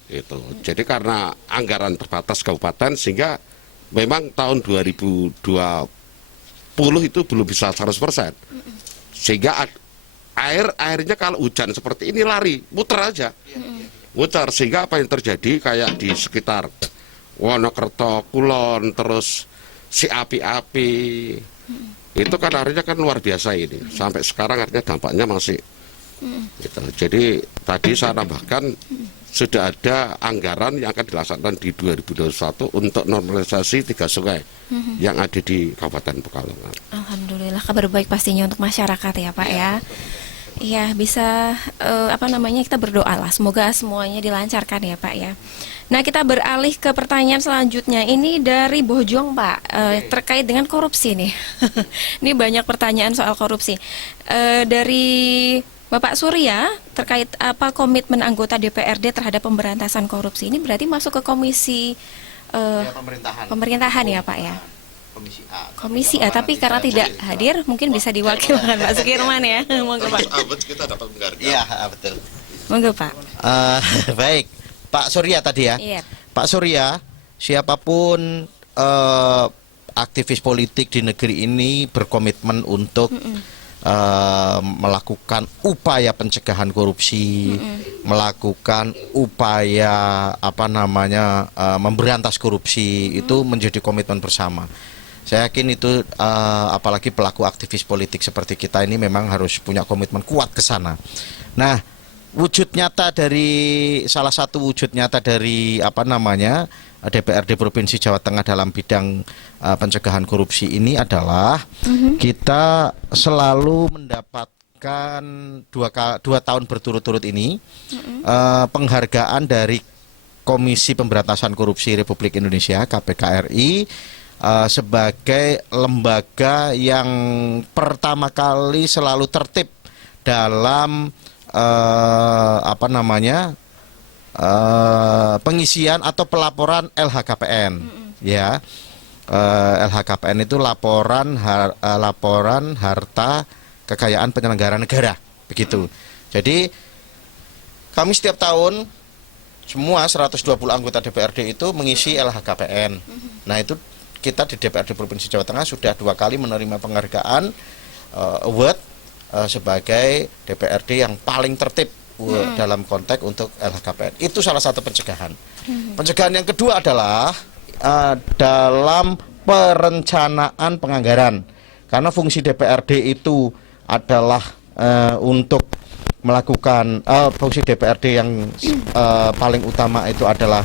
Itu. Jadi karena anggaran terbatas kabupaten sehingga memang tahun 2020 itu belum bisa 100%. Sehingga airnya kalau hujan seperti ini lari, muter aja. Muter, sehingga apa yang terjadi kayak di sekitar Wonokerto, Kulon, terus si api-api, itu kan airnya kan luar biasa ini. Sampai sekarang akhirnya dampaknya masih. Gitu. Jadi tadi saya nambahkan sudah ada anggaran yang akan dilaksanakan di 2021 untuk normalisasi 3 sungai yang ada di Kabupaten Pekalongan. Alhamdulillah, kabar baik pastinya untuk masyarakat ya Pak ya. Iya, bisa kita berdoa lah, semoga semuanya dilancarkan ya Pak ya. Nah, kita beralih ke pertanyaan selanjutnya. Ini dari Bojong Pak, terkait dengan korupsi nih. Ini banyak pertanyaan soal korupsi. Dari Bapak Surya, terkait apa komitmen anggota DPRD terhadap pemberantasan korupsi. Ini berarti masuk ke komisi pemerintahan ya Pak ya. Komisi A, tapi karena tidak hadir mungkin bisa diwakilkan Pak Sukirman ya. Monggo Pak. Kita dapat menghargai. Iya, betul. Monggo Pak. Baik, Pak Surya tadi ya. Iya. Pak Surya, siapapun aktivis politik di negeri ini berkomitmen untuk melakukan upaya pencegahan korupsi, melakukan upaya memberantas korupsi, itu menjadi komitmen bersama. Saya yakin itu apalagi pelaku aktivis politik seperti kita ini memang harus punya komitmen kuat ke sana. Nah, salah satu wujud nyata dari DPRD Provinsi Jawa Tengah dalam bidang pencegahan korupsi ini adalah kita selalu mendapatkan dua tahun berturut-turut ini penghargaan dari Komisi Pemberantasan Korupsi Republik Indonesia (KPK RI) sebagai lembaga yang pertama kali selalu tertib dalam pengisian atau pelaporan LHKPN. Ya, LHKPN itu laporan harta kekayaan penyelenggara negara, begitu. Jadi kami setiap tahun semua 120 anggota DPRD itu mengisi LHKPN. Nah, itu kita di DPRD Provinsi Jawa Tengah sudah 2 kali menerima penghargaan award sebagai DPRD yang paling tertib dalam konteks untuk LHKPN. Itu salah satu pencegahan. Pencegahan yang kedua adalah dalam perencanaan penganggaran. Karena fungsi DPRD itu adalah untuk melakukan fungsi DPRD yang paling utama itu adalah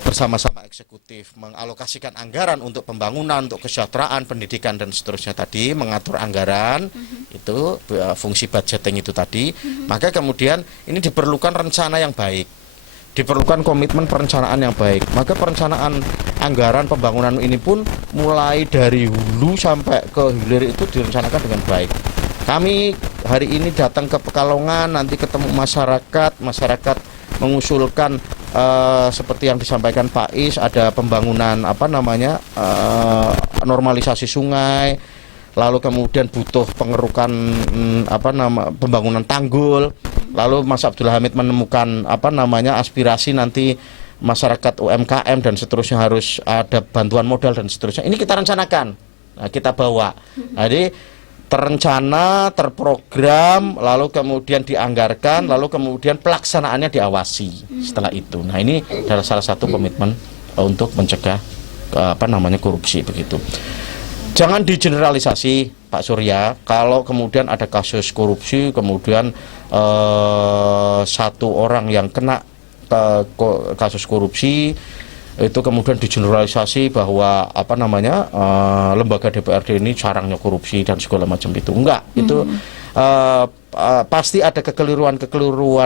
bersama-sama eksekutif mengalokasikan anggaran untuk pembangunan, untuk kesejahteraan, pendidikan dan seterusnya tadi, mengatur anggaran itu fungsi budgeting itu tadi, maka kemudian ini diperlukan rencana yang baik, diperlukan komitmen perencanaan yang baik. Maka perencanaan anggaran pembangunan ini pun mulai dari hulu sampai ke hilir itu direncanakan dengan baik. Kami hari ini datang ke Pekalongan, nanti ketemu masyarakat mengusulkan seperti yang disampaikan Pak Is, ada pembangunan normalisasi sungai, lalu kemudian butuh pengerukan pembangunan tanggul, lalu Mas Abdul Hamid menemukan aspirasi nanti masyarakat UMKM dan seterusnya harus ada bantuan modal dan seterusnya. Ini kita rencanakan, kita bawa. Jadi terencana, terprogram, lalu kemudian dianggarkan, lalu kemudian pelaksanaannya diawasi setelah itu. Nah, ini adalah salah satu komitmen untuk mencegah korupsi begitu. Jangan digeneralisasi Pak Surya, kalau kemudian ada kasus korupsi, kemudian satu orang yang kena kasus korupsi itu kemudian digeneralisasi bahwa lembaga DPRD ini carangnya korupsi dan segala macam itu. Enggak, itu pasti ada kekeliruan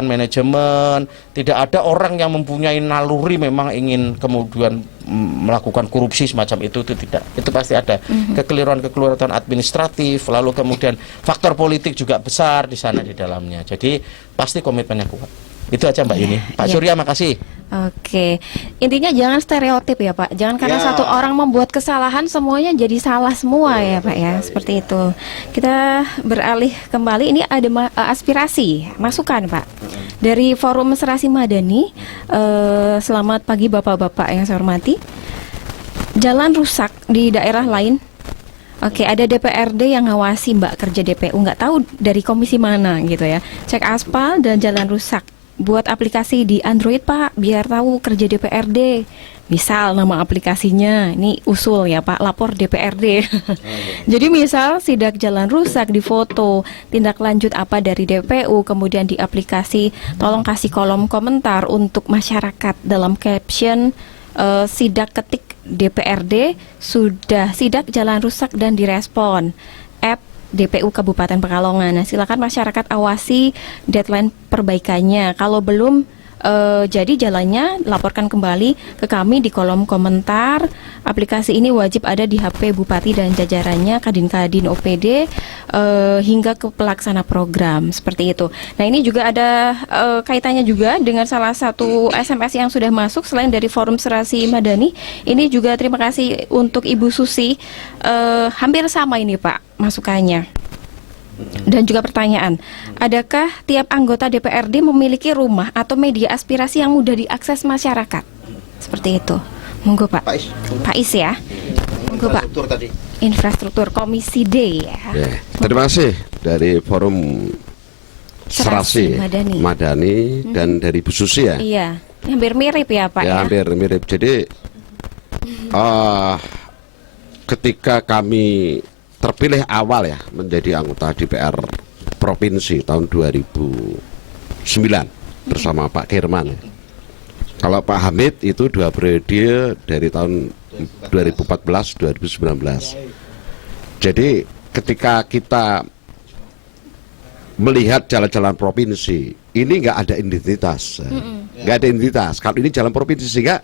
manajemen. Tidak ada orang yang mempunyai naluri memang ingin kemudian melakukan korupsi semacam itu tidak. Itu pasti ada kekeliruan administratif, lalu kemudian faktor politik juga besar di sana di dalamnya. Jadi pasti komitmennya kuat. Itu aja Mbak Yuni. Pak Surya, makasih. Oke, intinya jangan stereotip ya Pak. Jangan karena satu orang membuat kesalahan semuanya jadi salah semua ya Pak ya. Seperti itu. Kita beralih kembali. Ini ada aspirasi, masukan Pak dari Forum Serasi Madani. Selamat pagi Bapak-bapak yang saya hormati. Jalan rusak di daerah lain. Oke, ada DPRD yang ngawasi Mbak kerja DPU, nggak tahu dari komisi mana gitu ya. Cek aspal dan jalan rusak. Buat aplikasi di Android Pak, biar tahu kerja DPRD. Misal nama aplikasinya, ini usul ya Pak, lapor DPRD. Jadi misal sidak jalan rusak di foto, tindak lanjut apa dari DPU, kemudian di aplikasi, tolong kasih kolom komentar untuk masyarakat dalam caption sidak ketik DPRD sudah sidak jalan rusak dan direspon DPU Kabupaten Pekalongan. Nah, silakan masyarakat awasi deadline perbaikannya. Kalau belum jadi jalannya, laporkan kembali ke kami di kolom komentar. Aplikasi ini wajib ada di HP Bupati dan jajarannya, Kadin OPD hingga ke pelaksana program, seperti itu. Nah, ini juga ada kaitannya juga dengan salah satu SMS yang sudah masuk selain dari Forum Serasi Madani. Ini juga terima kasih untuk Ibu Susi. Hampir sama ini Pak masukannya. Dan juga pertanyaan, adakah tiap anggota DPRD memiliki rumah atau media aspirasi yang mudah diakses masyarakat? Seperti itu. Monggo Pak. Pak Is ya. Monggo Pak. Infrastruktur Komisi D ya. Terima kasih dari Forum Serasi Madani dan dari Bu Susi ya. Iya, hampir mirip ya Pak ya. Hampir mirip. Jadi ketika kami terpilih awal ya menjadi anggota DPR Provinsi tahun 2009 bersama Pak Kirman. Kalau Pak Hamid itu 2 periode dari tahun 2014-2019. Jadi ketika kita melihat jalan-jalan provinsi, ini nggak ada identitas, nggak ada identitas. Kalau ini jalan provinsi sehingga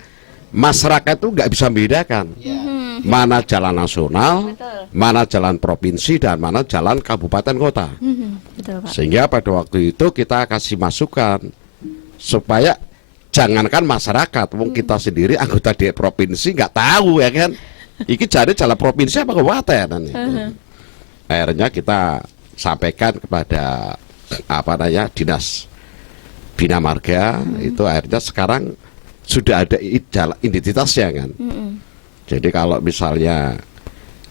masyarakat itu nggak bisa membedakan mana jalan nasional, mana jalan provinsi dan mana jalan kabupaten kota. Betul, Pak. Sehingga pada waktu itu kita kasih masukan supaya jangankan masyarakat, kita sendiri anggota di provinsi nggak tahu ya kan. Iki jadi jalan provinsi apa kabupaten. Akhirnya kita sampaikan kepada Dinas Bina Marga, itu akhirnya sekarang sudah ada identitasnya kan. Jadi kalau misalnya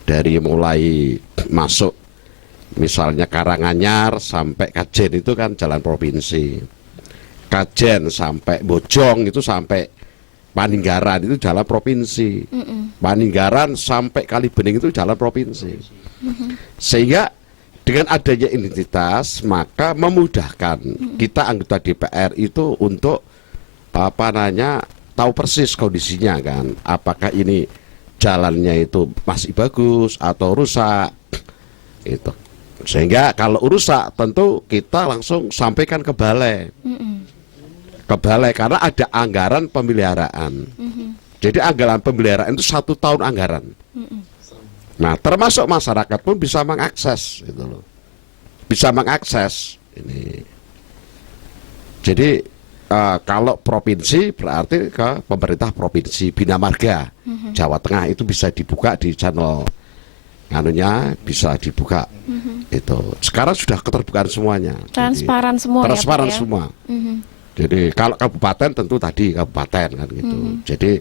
dari mulai masuk misalnya Karanganyar sampai Kajen itu kan jalan provinsi, Kajen sampai Bojong itu sampai Paninggaran itu jalan provinsi, Paninggaran sampai Kalibening itu jalan provinsi. Sehingga dengan adanya identitas maka memudahkan kita anggota DPR itu untuk tahu persis kondisinya kan, apakah ini jalannya itu masih bagus atau rusak itu. Sehingga kalau rusak tentu kita langsung sampaikan ke balai. Ke balai karena ada anggaran pemeliharaan. Jadi anggaran pemeliharaan itu 1 tahun anggaran. Nah, termasuk masyarakat pun bisa mengakses itu loh. Bisa mengakses ini. Jadi kalau provinsi berarti ke pemerintah provinsi Bina Marga Jawa Tengah itu bisa dibuka di channel anunya, bisa dibuka itu. Sekarang sudah keterbukaan semuanya. Transparan semua. Transparan ya, Pak, ya? semua. Jadi kalau kabupaten tentu tadi kabupaten kan gitu. Jadi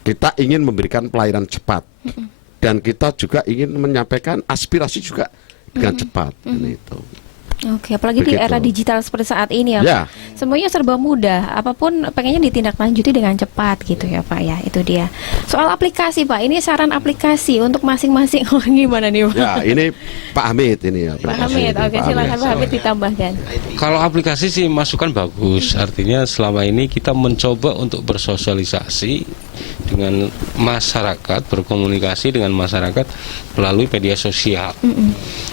kita ingin memberikan pelayanan cepat dan kita juga ingin menyampaikan aspirasi juga dengan cepat kan itu. Oke, apalagi di era digital seperti saat ini ya, Ya. semuanya serba mudah. Apapun pengennya ditindaklanjuti dengan cepat gitu ya Pak ya. Itu dia. Soal aplikasi Pak, ini saran aplikasi untuk masing-masing orang gimana nih Pak? Ya, ini Pak Hamid ini ya. Pak Hamid, oke silakan Pak Hamid ditambahkan. Kalau aplikasi sih masukan bagus, artinya selama ini kita mencoba untuk bersosialisasi dengan masyarakat, berkomunikasi dengan masyarakat melalui media sosial.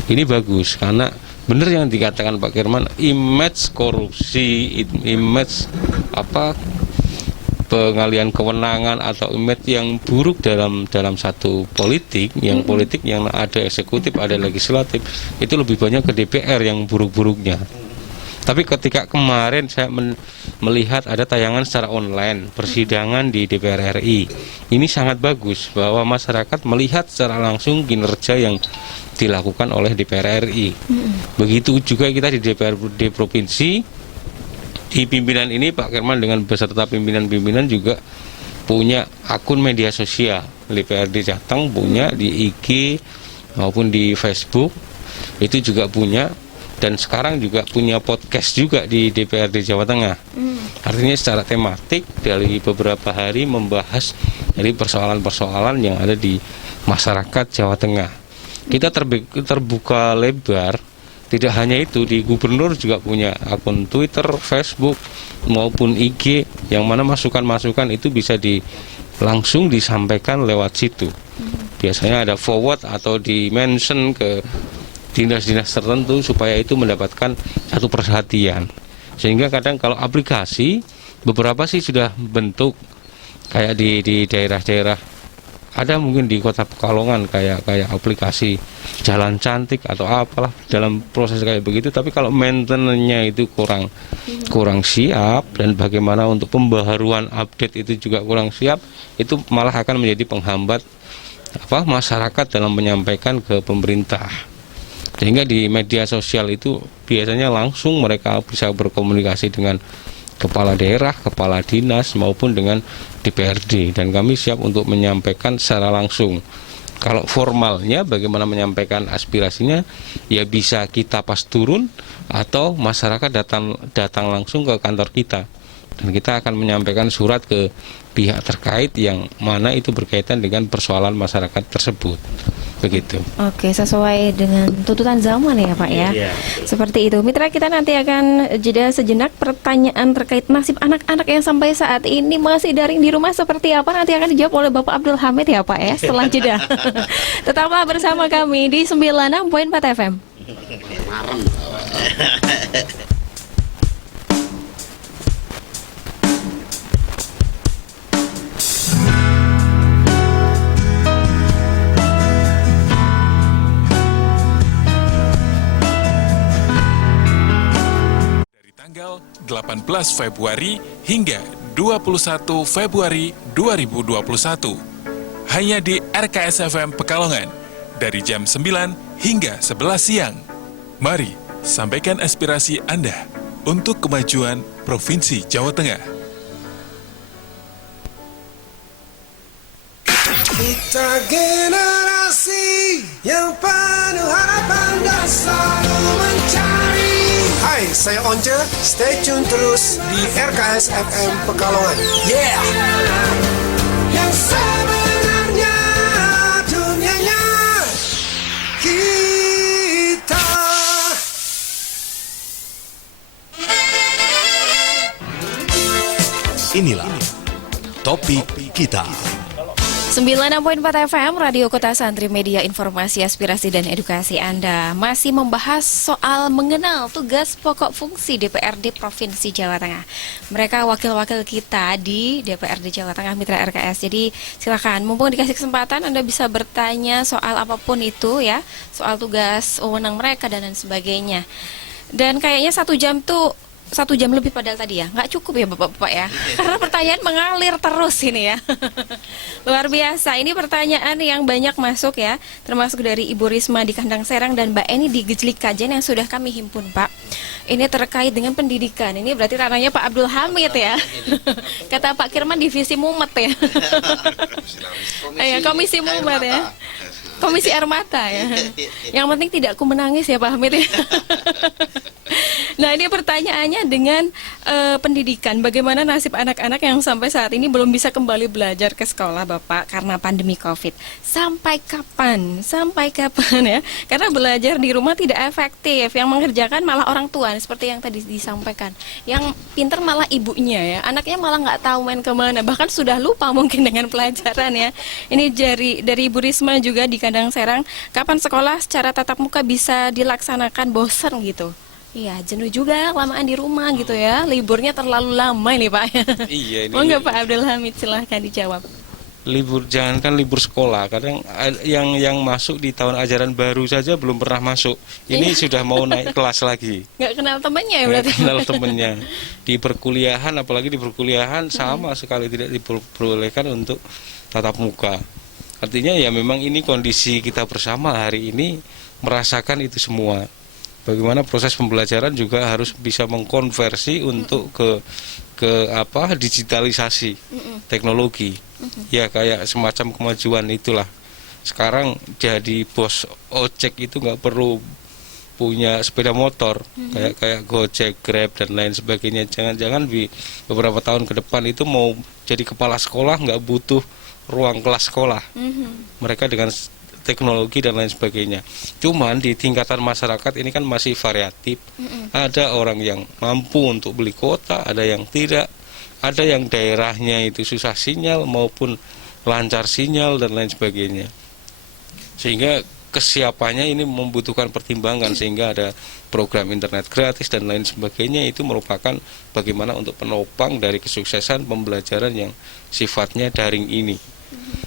Ini bagus karena benar yang dikatakan Pak Kirman, image korupsi, image pengalian kewenangan atau image yang buruk dalam satu politik, yang politik yang ada eksekutif, ada legislatif, itu lebih banyak ke DPR yang buruk-buruknya. Tapi ketika kemarin saya melihat ada tayangan secara online persidangan di DPR RI, ini sangat bagus bahwa masyarakat melihat secara langsung kinerja yang dilakukan oleh DPR RI. Begitu juga kita di DPRD provinsi, di pimpinan ini Pak Kirman dengan beserta pimpinan-pimpinan juga punya akun media sosial. DPRD Jateng punya di IG maupun di Facebook, itu juga punya. Dan sekarang juga punya podcast juga di DPRD Jawa Tengah. Artinya secara tematik dari beberapa hari membahas dari persoalan-persoalan yang ada di masyarakat Jawa Tengah. Kita terbuka lebar, tidak hanya itu, di gubernur juga punya akun Twitter, Facebook maupun IG, yang mana masukan-masukan itu bisa langsung disampaikan lewat situ. Biasanya ada forward atau di mention ke dinas-dinas tertentu supaya itu mendapatkan satu perhatian. Sehingga kadang kalau aplikasi beberapa sih sudah bentuk kayak di daerah-daerah, ada mungkin di Kota Pekalongan kayak aplikasi jalan cantik atau apalah dalam proses kayak begitu, tapi kalau maintenance-nya itu kurang siap dan bagaimana untuk pembaharuan update itu juga kurang siap, itu malah akan menjadi penghambat masyarakat dalam menyampaikan ke pemerintah. Sehingga di media sosial itu biasanya langsung mereka bisa berkomunikasi dengan kepala daerah, kepala dinas maupun dengan DPRD, dan kami siap untuk menyampaikan secara langsung. Kalau formalnya bagaimana menyampaikan aspirasinya, ya bisa kita pas turun atau masyarakat datang langsung ke kantor kita, dan kita akan menyampaikan surat ke pihak terkait yang mana itu berkaitan dengan persoalan masyarakat tersebut. Begitu. Oke, sesuai dengan tuntutan zaman ya Pak ya. Seperti itu. Mitra kita nanti akan jeda sejenak. Pertanyaan terkait nasib anak-anak yang sampai saat ini masih daring di rumah seperti apa, nanti akan dijawab oleh Bapak Abdul Hamid ya Pak ya, setelah jeda. Tetaplah bersama kami di 96.4 FM. Tanggal 18 Februari hingga 21 Februari 2021. Hanya di RKS FM Pekalongan dari jam 9 hingga 11 siang. Mari sampaikan aspirasi Anda untuk kemajuan Provinsi Jawa Tengah. Kita generasi yang penuh harapan dan selalu mencari. Hai, saya Once. Stay tune terus di RKS FM Pekalongan. Yeah! Yang sebenarnya dunianya kita. Inilah Topik kita. 96.4 FM, Radio Kota Santri, media informasi, aspirasi, dan edukasi Anda masih membahas soal mengenal tugas pokok fungsi DPRD Provinsi Jawa Tengah. Mereka wakil-wakil kita di DPRD Jawa Tengah Mitra RKS. Jadi silakan, mumpung dikasih kesempatan, Anda bisa bertanya soal apapun itu ya, soal tugas wewenang mereka dan lain sebagainya. Dan kayaknya 1 jam tuh 1 jam lebih padahal tadi ya, nggak cukup ya Bapak-Bapak ya, karena pertanyaan mengalir terus ini ya. Luar biasa, ini pertanyaan yang banyak masuk ya, termasuk dari Ibu Risma di Kandang Serang dan Mbak Eni di Gejlik Kajen yang sudah kami himpun Pak. Ini terkait dengan pendidikan, ini berarti ranahnya Pak Abdul Hamid ya. Kata Pak Kirman divisi Mumet ya. Komisi Mumet ya. Komisi Air Mata ya. Yang penting tidak ku menangis ya Pak Hamid ya. Nah ini pertanyaannya dengan pendidikan. Bagaimana nasib anak-anak yang sampai saat ini belum bisa kembali belajar ke sekolah Bapak karena pandemi COVID? Sampai kapan? Sampai kapan ya? Karena belajar di rumah tidak efektif. Yang mengerjakan malah orang tua seperti yang tadi disampaikan. Yang pinter malah ibunya ya. Anaknya malah nggak tahu main kemana. Bahkan sudah lupa mungkin dengan pelajaran ya. Ini dari Ibu Risma juga di Kandang Serang. Kapan sekolah secara tatap muka bisa dilaksanakan? Bosan gitu. Iya, jenuh juga lamaan di rumah gitu ya. Liburnya terlalu lama ini Pak. Iya, ini. Mau nggak Pak Abdul Hamid, silahkan dijawab. Jangankan libur sekolah, kadang yang masuk di tahun ajaran baru saja belum pernah masuk. Ini sudah mau naik kelas lagi. Nggak kenal temennya ya Nggak berarti. kenal temennya. Di perkuliahan, apalagi di perkuliahan sama sekali tidak diperbolehkan untuk tatap muka. Artinya ya memang ini kondisi kita bersama hari ini merasakan itu semua. Bagaimana proses pembelajaran juga harus bisa mengkonversi untuk ke digitalisasi teknologi. Ya kayak semacam kemajuan itulah. Sekarang jadi bos ojek itu nggak perlu punya sepeda motor kayak Gojek, Grab dan lain sebagainya. Jangan-jangan di beberapa tahun ke depan itu mau jadi kepala sekolah nggak butuh ruang kelas sekolah. Mereka dengan teknologi dan lain sebagainya. Cuman di tingkatan masyarakat ini kan masih variatif. Ada orang yang mampu untuk beli kuota, ada yang tidak. Ada yang daerahnya itu susah sinyal maupun lancar sinyal dan lain sebagainya. Sehingga kesiapannya ini membutuhkan pertimbangan sehingga ada program internet gratis dan lain sebagainya. Itu merupakan bagaimana untuk penopang dari kesuksesan pembelajaran yang sifatnya daring ini.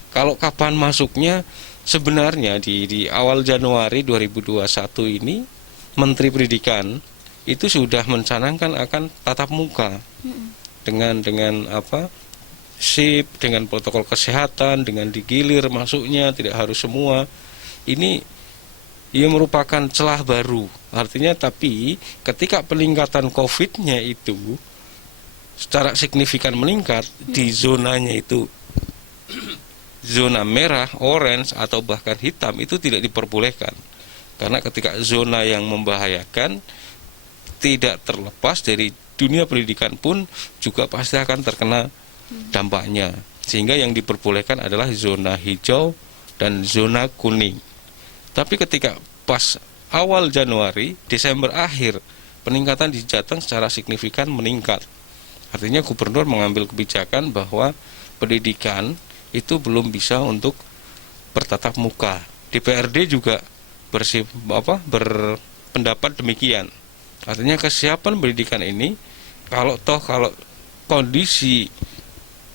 Kalau kapan masuknya? Sebenarnya di awal Januari 2021 ini Menteri Pendidikan itu sudah mencanangkan akan tatap muka dengan SIP, dengan protokol kesehatan, dengan digilir masuknya, tidak harus semua. Ini merupakan celah baru. Artinya tapi ketika peningkatan COVID-nya itu secara signifikan meningkat di zonanya itu zona merah, orange, atau bahkan hitam itu tidak diperbolehkan. Karena ketika zona yang membahayakan tidak terlepas dari dunia pendidikan pun juga pasti akan terkena dampaknya. Sehingga yang diperbolehkan adalah zona hijau dan zona kuning. Tapi ketika pas awal Januari, Desember akhir, peningkatan di Jateng secara signifikan meningkat. Artinya gubernur mengambil kebijakan bahwa pendidikan itu belum bisa untuk bertatap muka. DPRD juga berpendapat demikian. Artinya kesiapan pendidikan ini kalau kondisi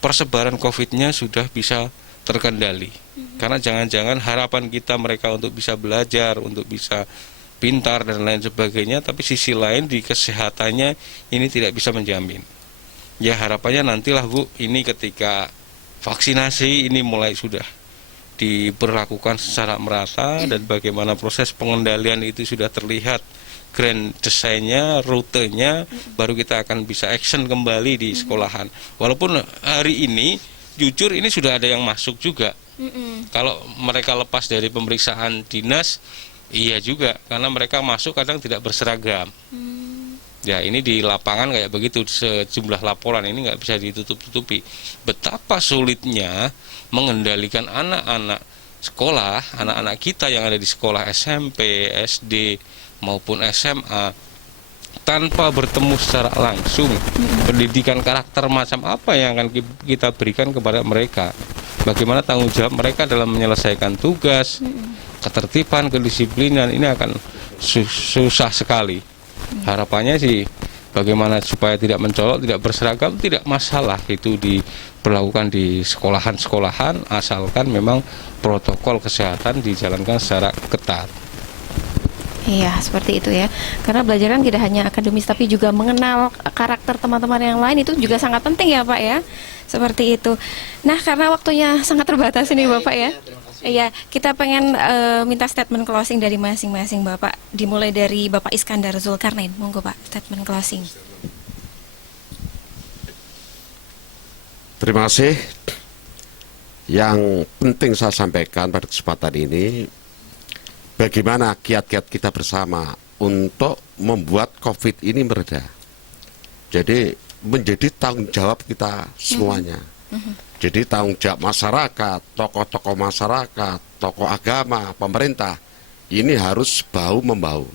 persebaran COVID-nya sudah bisa terkendali. Karena jangan-jangan harapan kita mereka untuk bisa belajar, untuk bisa pintar dan lain sebagainya, tapi sisi lain di kesehatannya ini tidak bisa menjamin. Ya harapannya nantilah Bu, ini ketika vaksinasi ini mulai sudah diberlakukan secara merata dan bagaimana proses pengendalian itu sudah terlihat grand desainnya, rutenya, baru kita akan bisa action kembali di sekolahan. Walaupun hari ini jujur ini sudah ada yang masuk juga. Kalau mereka lepas dari pemeriksaan dinas, iya juga karena mereka masuk kadang tidak berseragam. Ya ini di lapangan kayak begitu, sejumlah laporan ini nggak bisa ditutup-tutupi. Betapa sulitnya mengendalikan anak-anak sekolah, anak-anak kita yang ada di sekolah SMP, SD maupun SMA tanpa bertemu secara langsung, pendidikan karakter macam apa yang akan kita berikan kepada mereka, bagaimana tanggung jawab mereka dalam menyelesaikan tugas, ketertiban, kedisiplinan, ini akan susah sekali. Harapannya sih bagaimana supaya tidak mencolok, tidak berseragam, tidak masalah, itu diberlakukan di sekolahan-sekolahan, asalkan memang protokol kesehatan dijalankan secara ketat. Iya, seperti itu ya. Karena belajar kan tidak hanya akademis, tapi juga mengenal karakter teman-teman yang lain, itu juga sangat penting ya Pak ya. Seperti itu. Nah, karena waktunya sangat terbatas ini Bapak ya. Iya, kita pengen minta statement closing dari masing-masing Bapak. Dimulai dari Bapak Iskandar Zulkarnain. Monggo Pak, statement closing. Terima kasih. Yang penting saya sampaikan pada kesempatan ini, bagaimana kiat-kiat kita bersama untuk membuat COVID ini mereda. Jadi menjadi tanggung jawab kita semuanya. Jadi tanggung jawab masyarakat, tokoh-tokoh masyarakat, tokoh agama, pemerintah, ini harus bahu-membahu.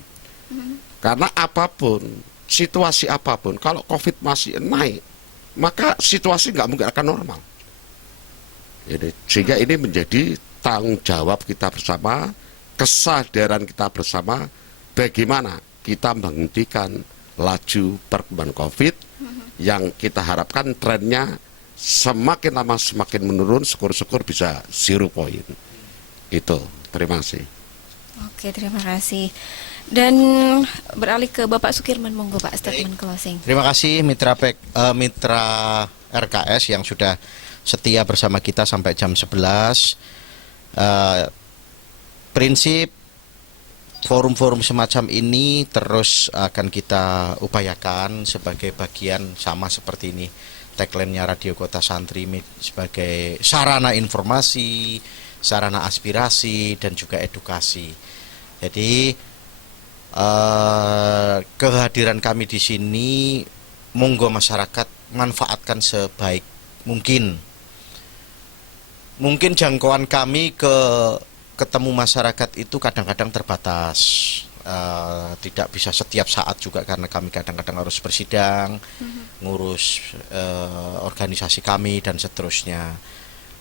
Karena apapun, situasi apapun, kalau COVID masih naik, maka situasi nggak mungkin akan normal. Jadi, sehingga ini menjadi tanggung jawab kita bersama, kesadaran kita bersama, bagaimana kita menghentikan laju perkembangan COVID yang kita harapkan trennya semakin lama semakin menurun, syukur-syukur bisa 0 point. Itu, terima kasih. Oke, terima kasih. Dan beralih ke Bapak Sukirman, monggo Pak, statement closing. Terima kasih mitra RKS yang sudah setia bersama kita sampai jam 11. Prinsip forum-forum semacam ini terus akan kita upayakan sebagai bagian sama seperti ini. Tagline-nya Radio Kota Santri sebagai sarana informasi, sarana aspirasi, dan juga edukasi. Jadi kehadiran kami di sini, monggo masyarakat manfaatkan sebaik mungkin. Mungkin jangkauan kami ketemu masyarakat itu kadang-kadang terbatas, tidak bisa setiap saat juga karena kami kadang-kadang harus bersidang, ngurus organisasi kami dan seterusnya.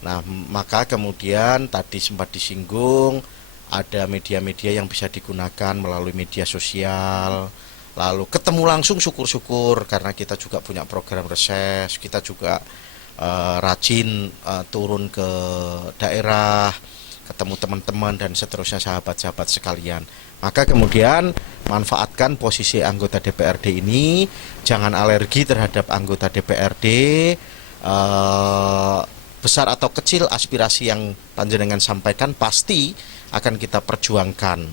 Nah, maka kemudian tadi sempat disinggung ada media-media yang bisa digunakan melalui media sosial, lalu ketemu langsung syukur-syukur karena kita juga punya program reses, kita juga rajin turun ke daerah, ketemu teman-teman dan seterusnya, sahabat-sahabat sekalian. Maka kemudian manfaatkan posisi anggota DPRD ini, jangan alergi terhadap anggota DPRD, besar atau kecil aspirasi yang panjenengan sampaikan pasti akan kita perjuangkan,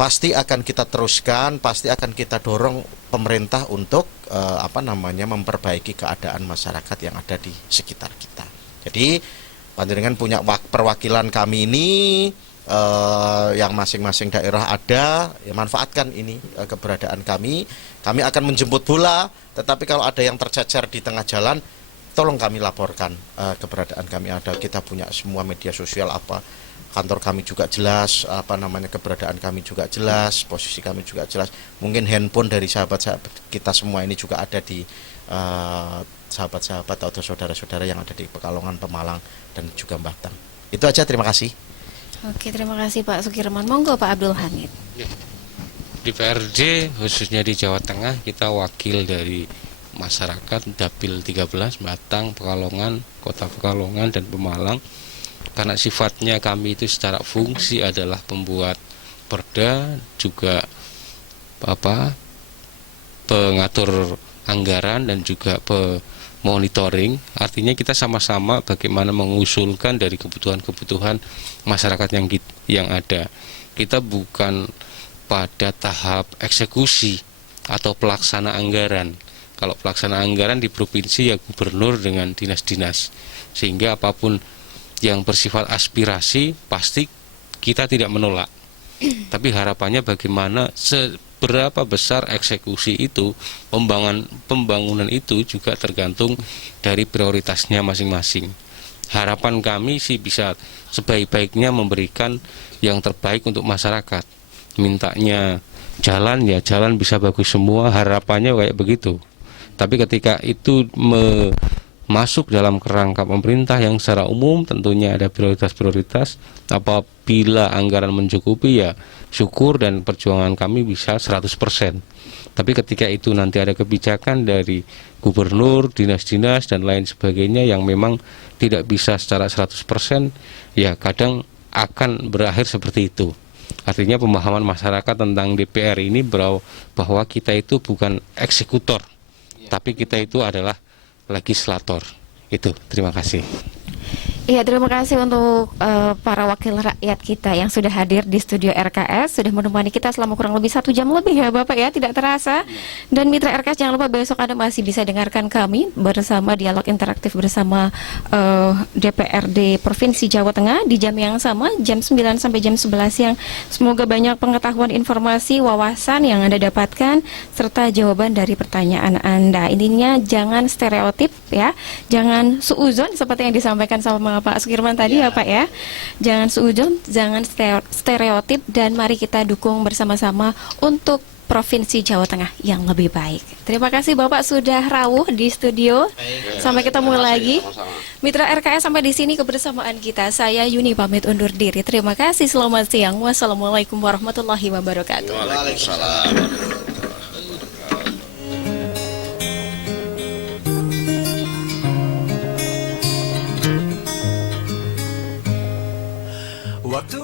pasti akan kita teruskan, pasti akan kita dorong pemerintah untuk memperbaiki keadaan masyarakat yang ada di sekitar kita. Jadi panjenengan punya perwakilan kami ini, yang masing-masing daerah ada, ya manfaatkan ini keberadaan kami. Kami akan menjemput bola, tetapi kalau ada yang tercecer di tengah jalan, tolong kami laporkan keberadaan kami ada. Kita punya semua media sosial kantor kami juga jelas, keberadaan kami juga jelas, posisi kami juga jelas. Mungkin handphone dari sahabat-sahabat kita semua ini juga ada di sahabat-sahabat atau saudara-saudara yang ada di Pekalongan, Pemalang, dan juga Batang. Itu aja, terima kasih. Oke, terima kasih Pak Sukirman. Monggo Pak Abdul Hamid. Di PRD khususnya di Jawa Tengah, kita wakil dari masyarakat Dapil 13 Batang, Pekalongan, Kota Pekalongan, dan Pemalang. Karena sifatnya kami itu secara fungsi adalah pembuat perda, juga pengatur anggaran dan juga monitoring. Artinya kita sama-sama bagaimana mengusulkan dari kebutuhan-kebutuhan masyarakat yang ada. Kita bukan pada tahap eksekusi atau pelaksana anggaran. Kalau pelaksana anggaran di provinsi ya gubernur dengan dinas-dinas, sehingga apapun yang bersifat aspirasi pasti kita tidak menolak. Tapi harapannya bagaimana seberapa besar eksekusi itu, pembangunan itu juga tergantung dari prioritasnya masing-masing. Harapan kami sih bisa sebaik-baiknya memberikan yang terbaik untuk masyarakat. Mintanya jalan ya jalan bisa bagus semua, harapannya kayak begitu. Tapi ketika itu masuk dalam kerangka pemerintah yang secara umum tentunya ada prioritas-prioritas, apabila anggaran mencukupi ya syukur dan perjuangan kami bisa 100%. Tapi ketika itu nanti ada kebijakan dari gubernur, dinas-dinas dan lain sebagainya yang memang tidak bisa secara 100%, ya kadang akan berakhir seperti itu. Artinya pemahaman masyarakat tentang DPR ini bahwa kita itu bukan eksekutor, tapi kita itu adalah legislator. Itu, terima kasih. Iya, terima kasih untuk para wakil rakyat kita yang sudah hadir di studio RKS, sudah menemani kita selama kurang lebih 1 jam lebih ya Bapak ya, tidak terasa. Dan mitra RKS jangan lupa besok Anda masih bisa dengarkan kami bersama dialog interaktif bersama DPRD Provinsi Jawa Tengah di jam yang sama, jam 9 sampai jam 11 siang. Semoga banyak pengetahuan, informasi, wawasan yang Anda dapatkan, serta jawaban dari pertanyaan Anda. Intinya jangan stereotip ya, jangan suuzon seperti yang disampaikan sama Pak Sukirman tadi ya Pak ya. Jangan suujon, jangan stereotip, dan mari kita dukung bersama-sama untuk Provinsi Jawa Tengah yang lebih baik. Terima kasih Bapak sudah rawuh di studio. Sampai ketemu lagi. Mitra RKS, sampai di sini kebersamaan kita. Saya Yuni pamit undur diri. Terima kasih, selamat siang. Wassalamualaikum warahmatullahi wabarakatuh. Waalaikumsalam. Waktu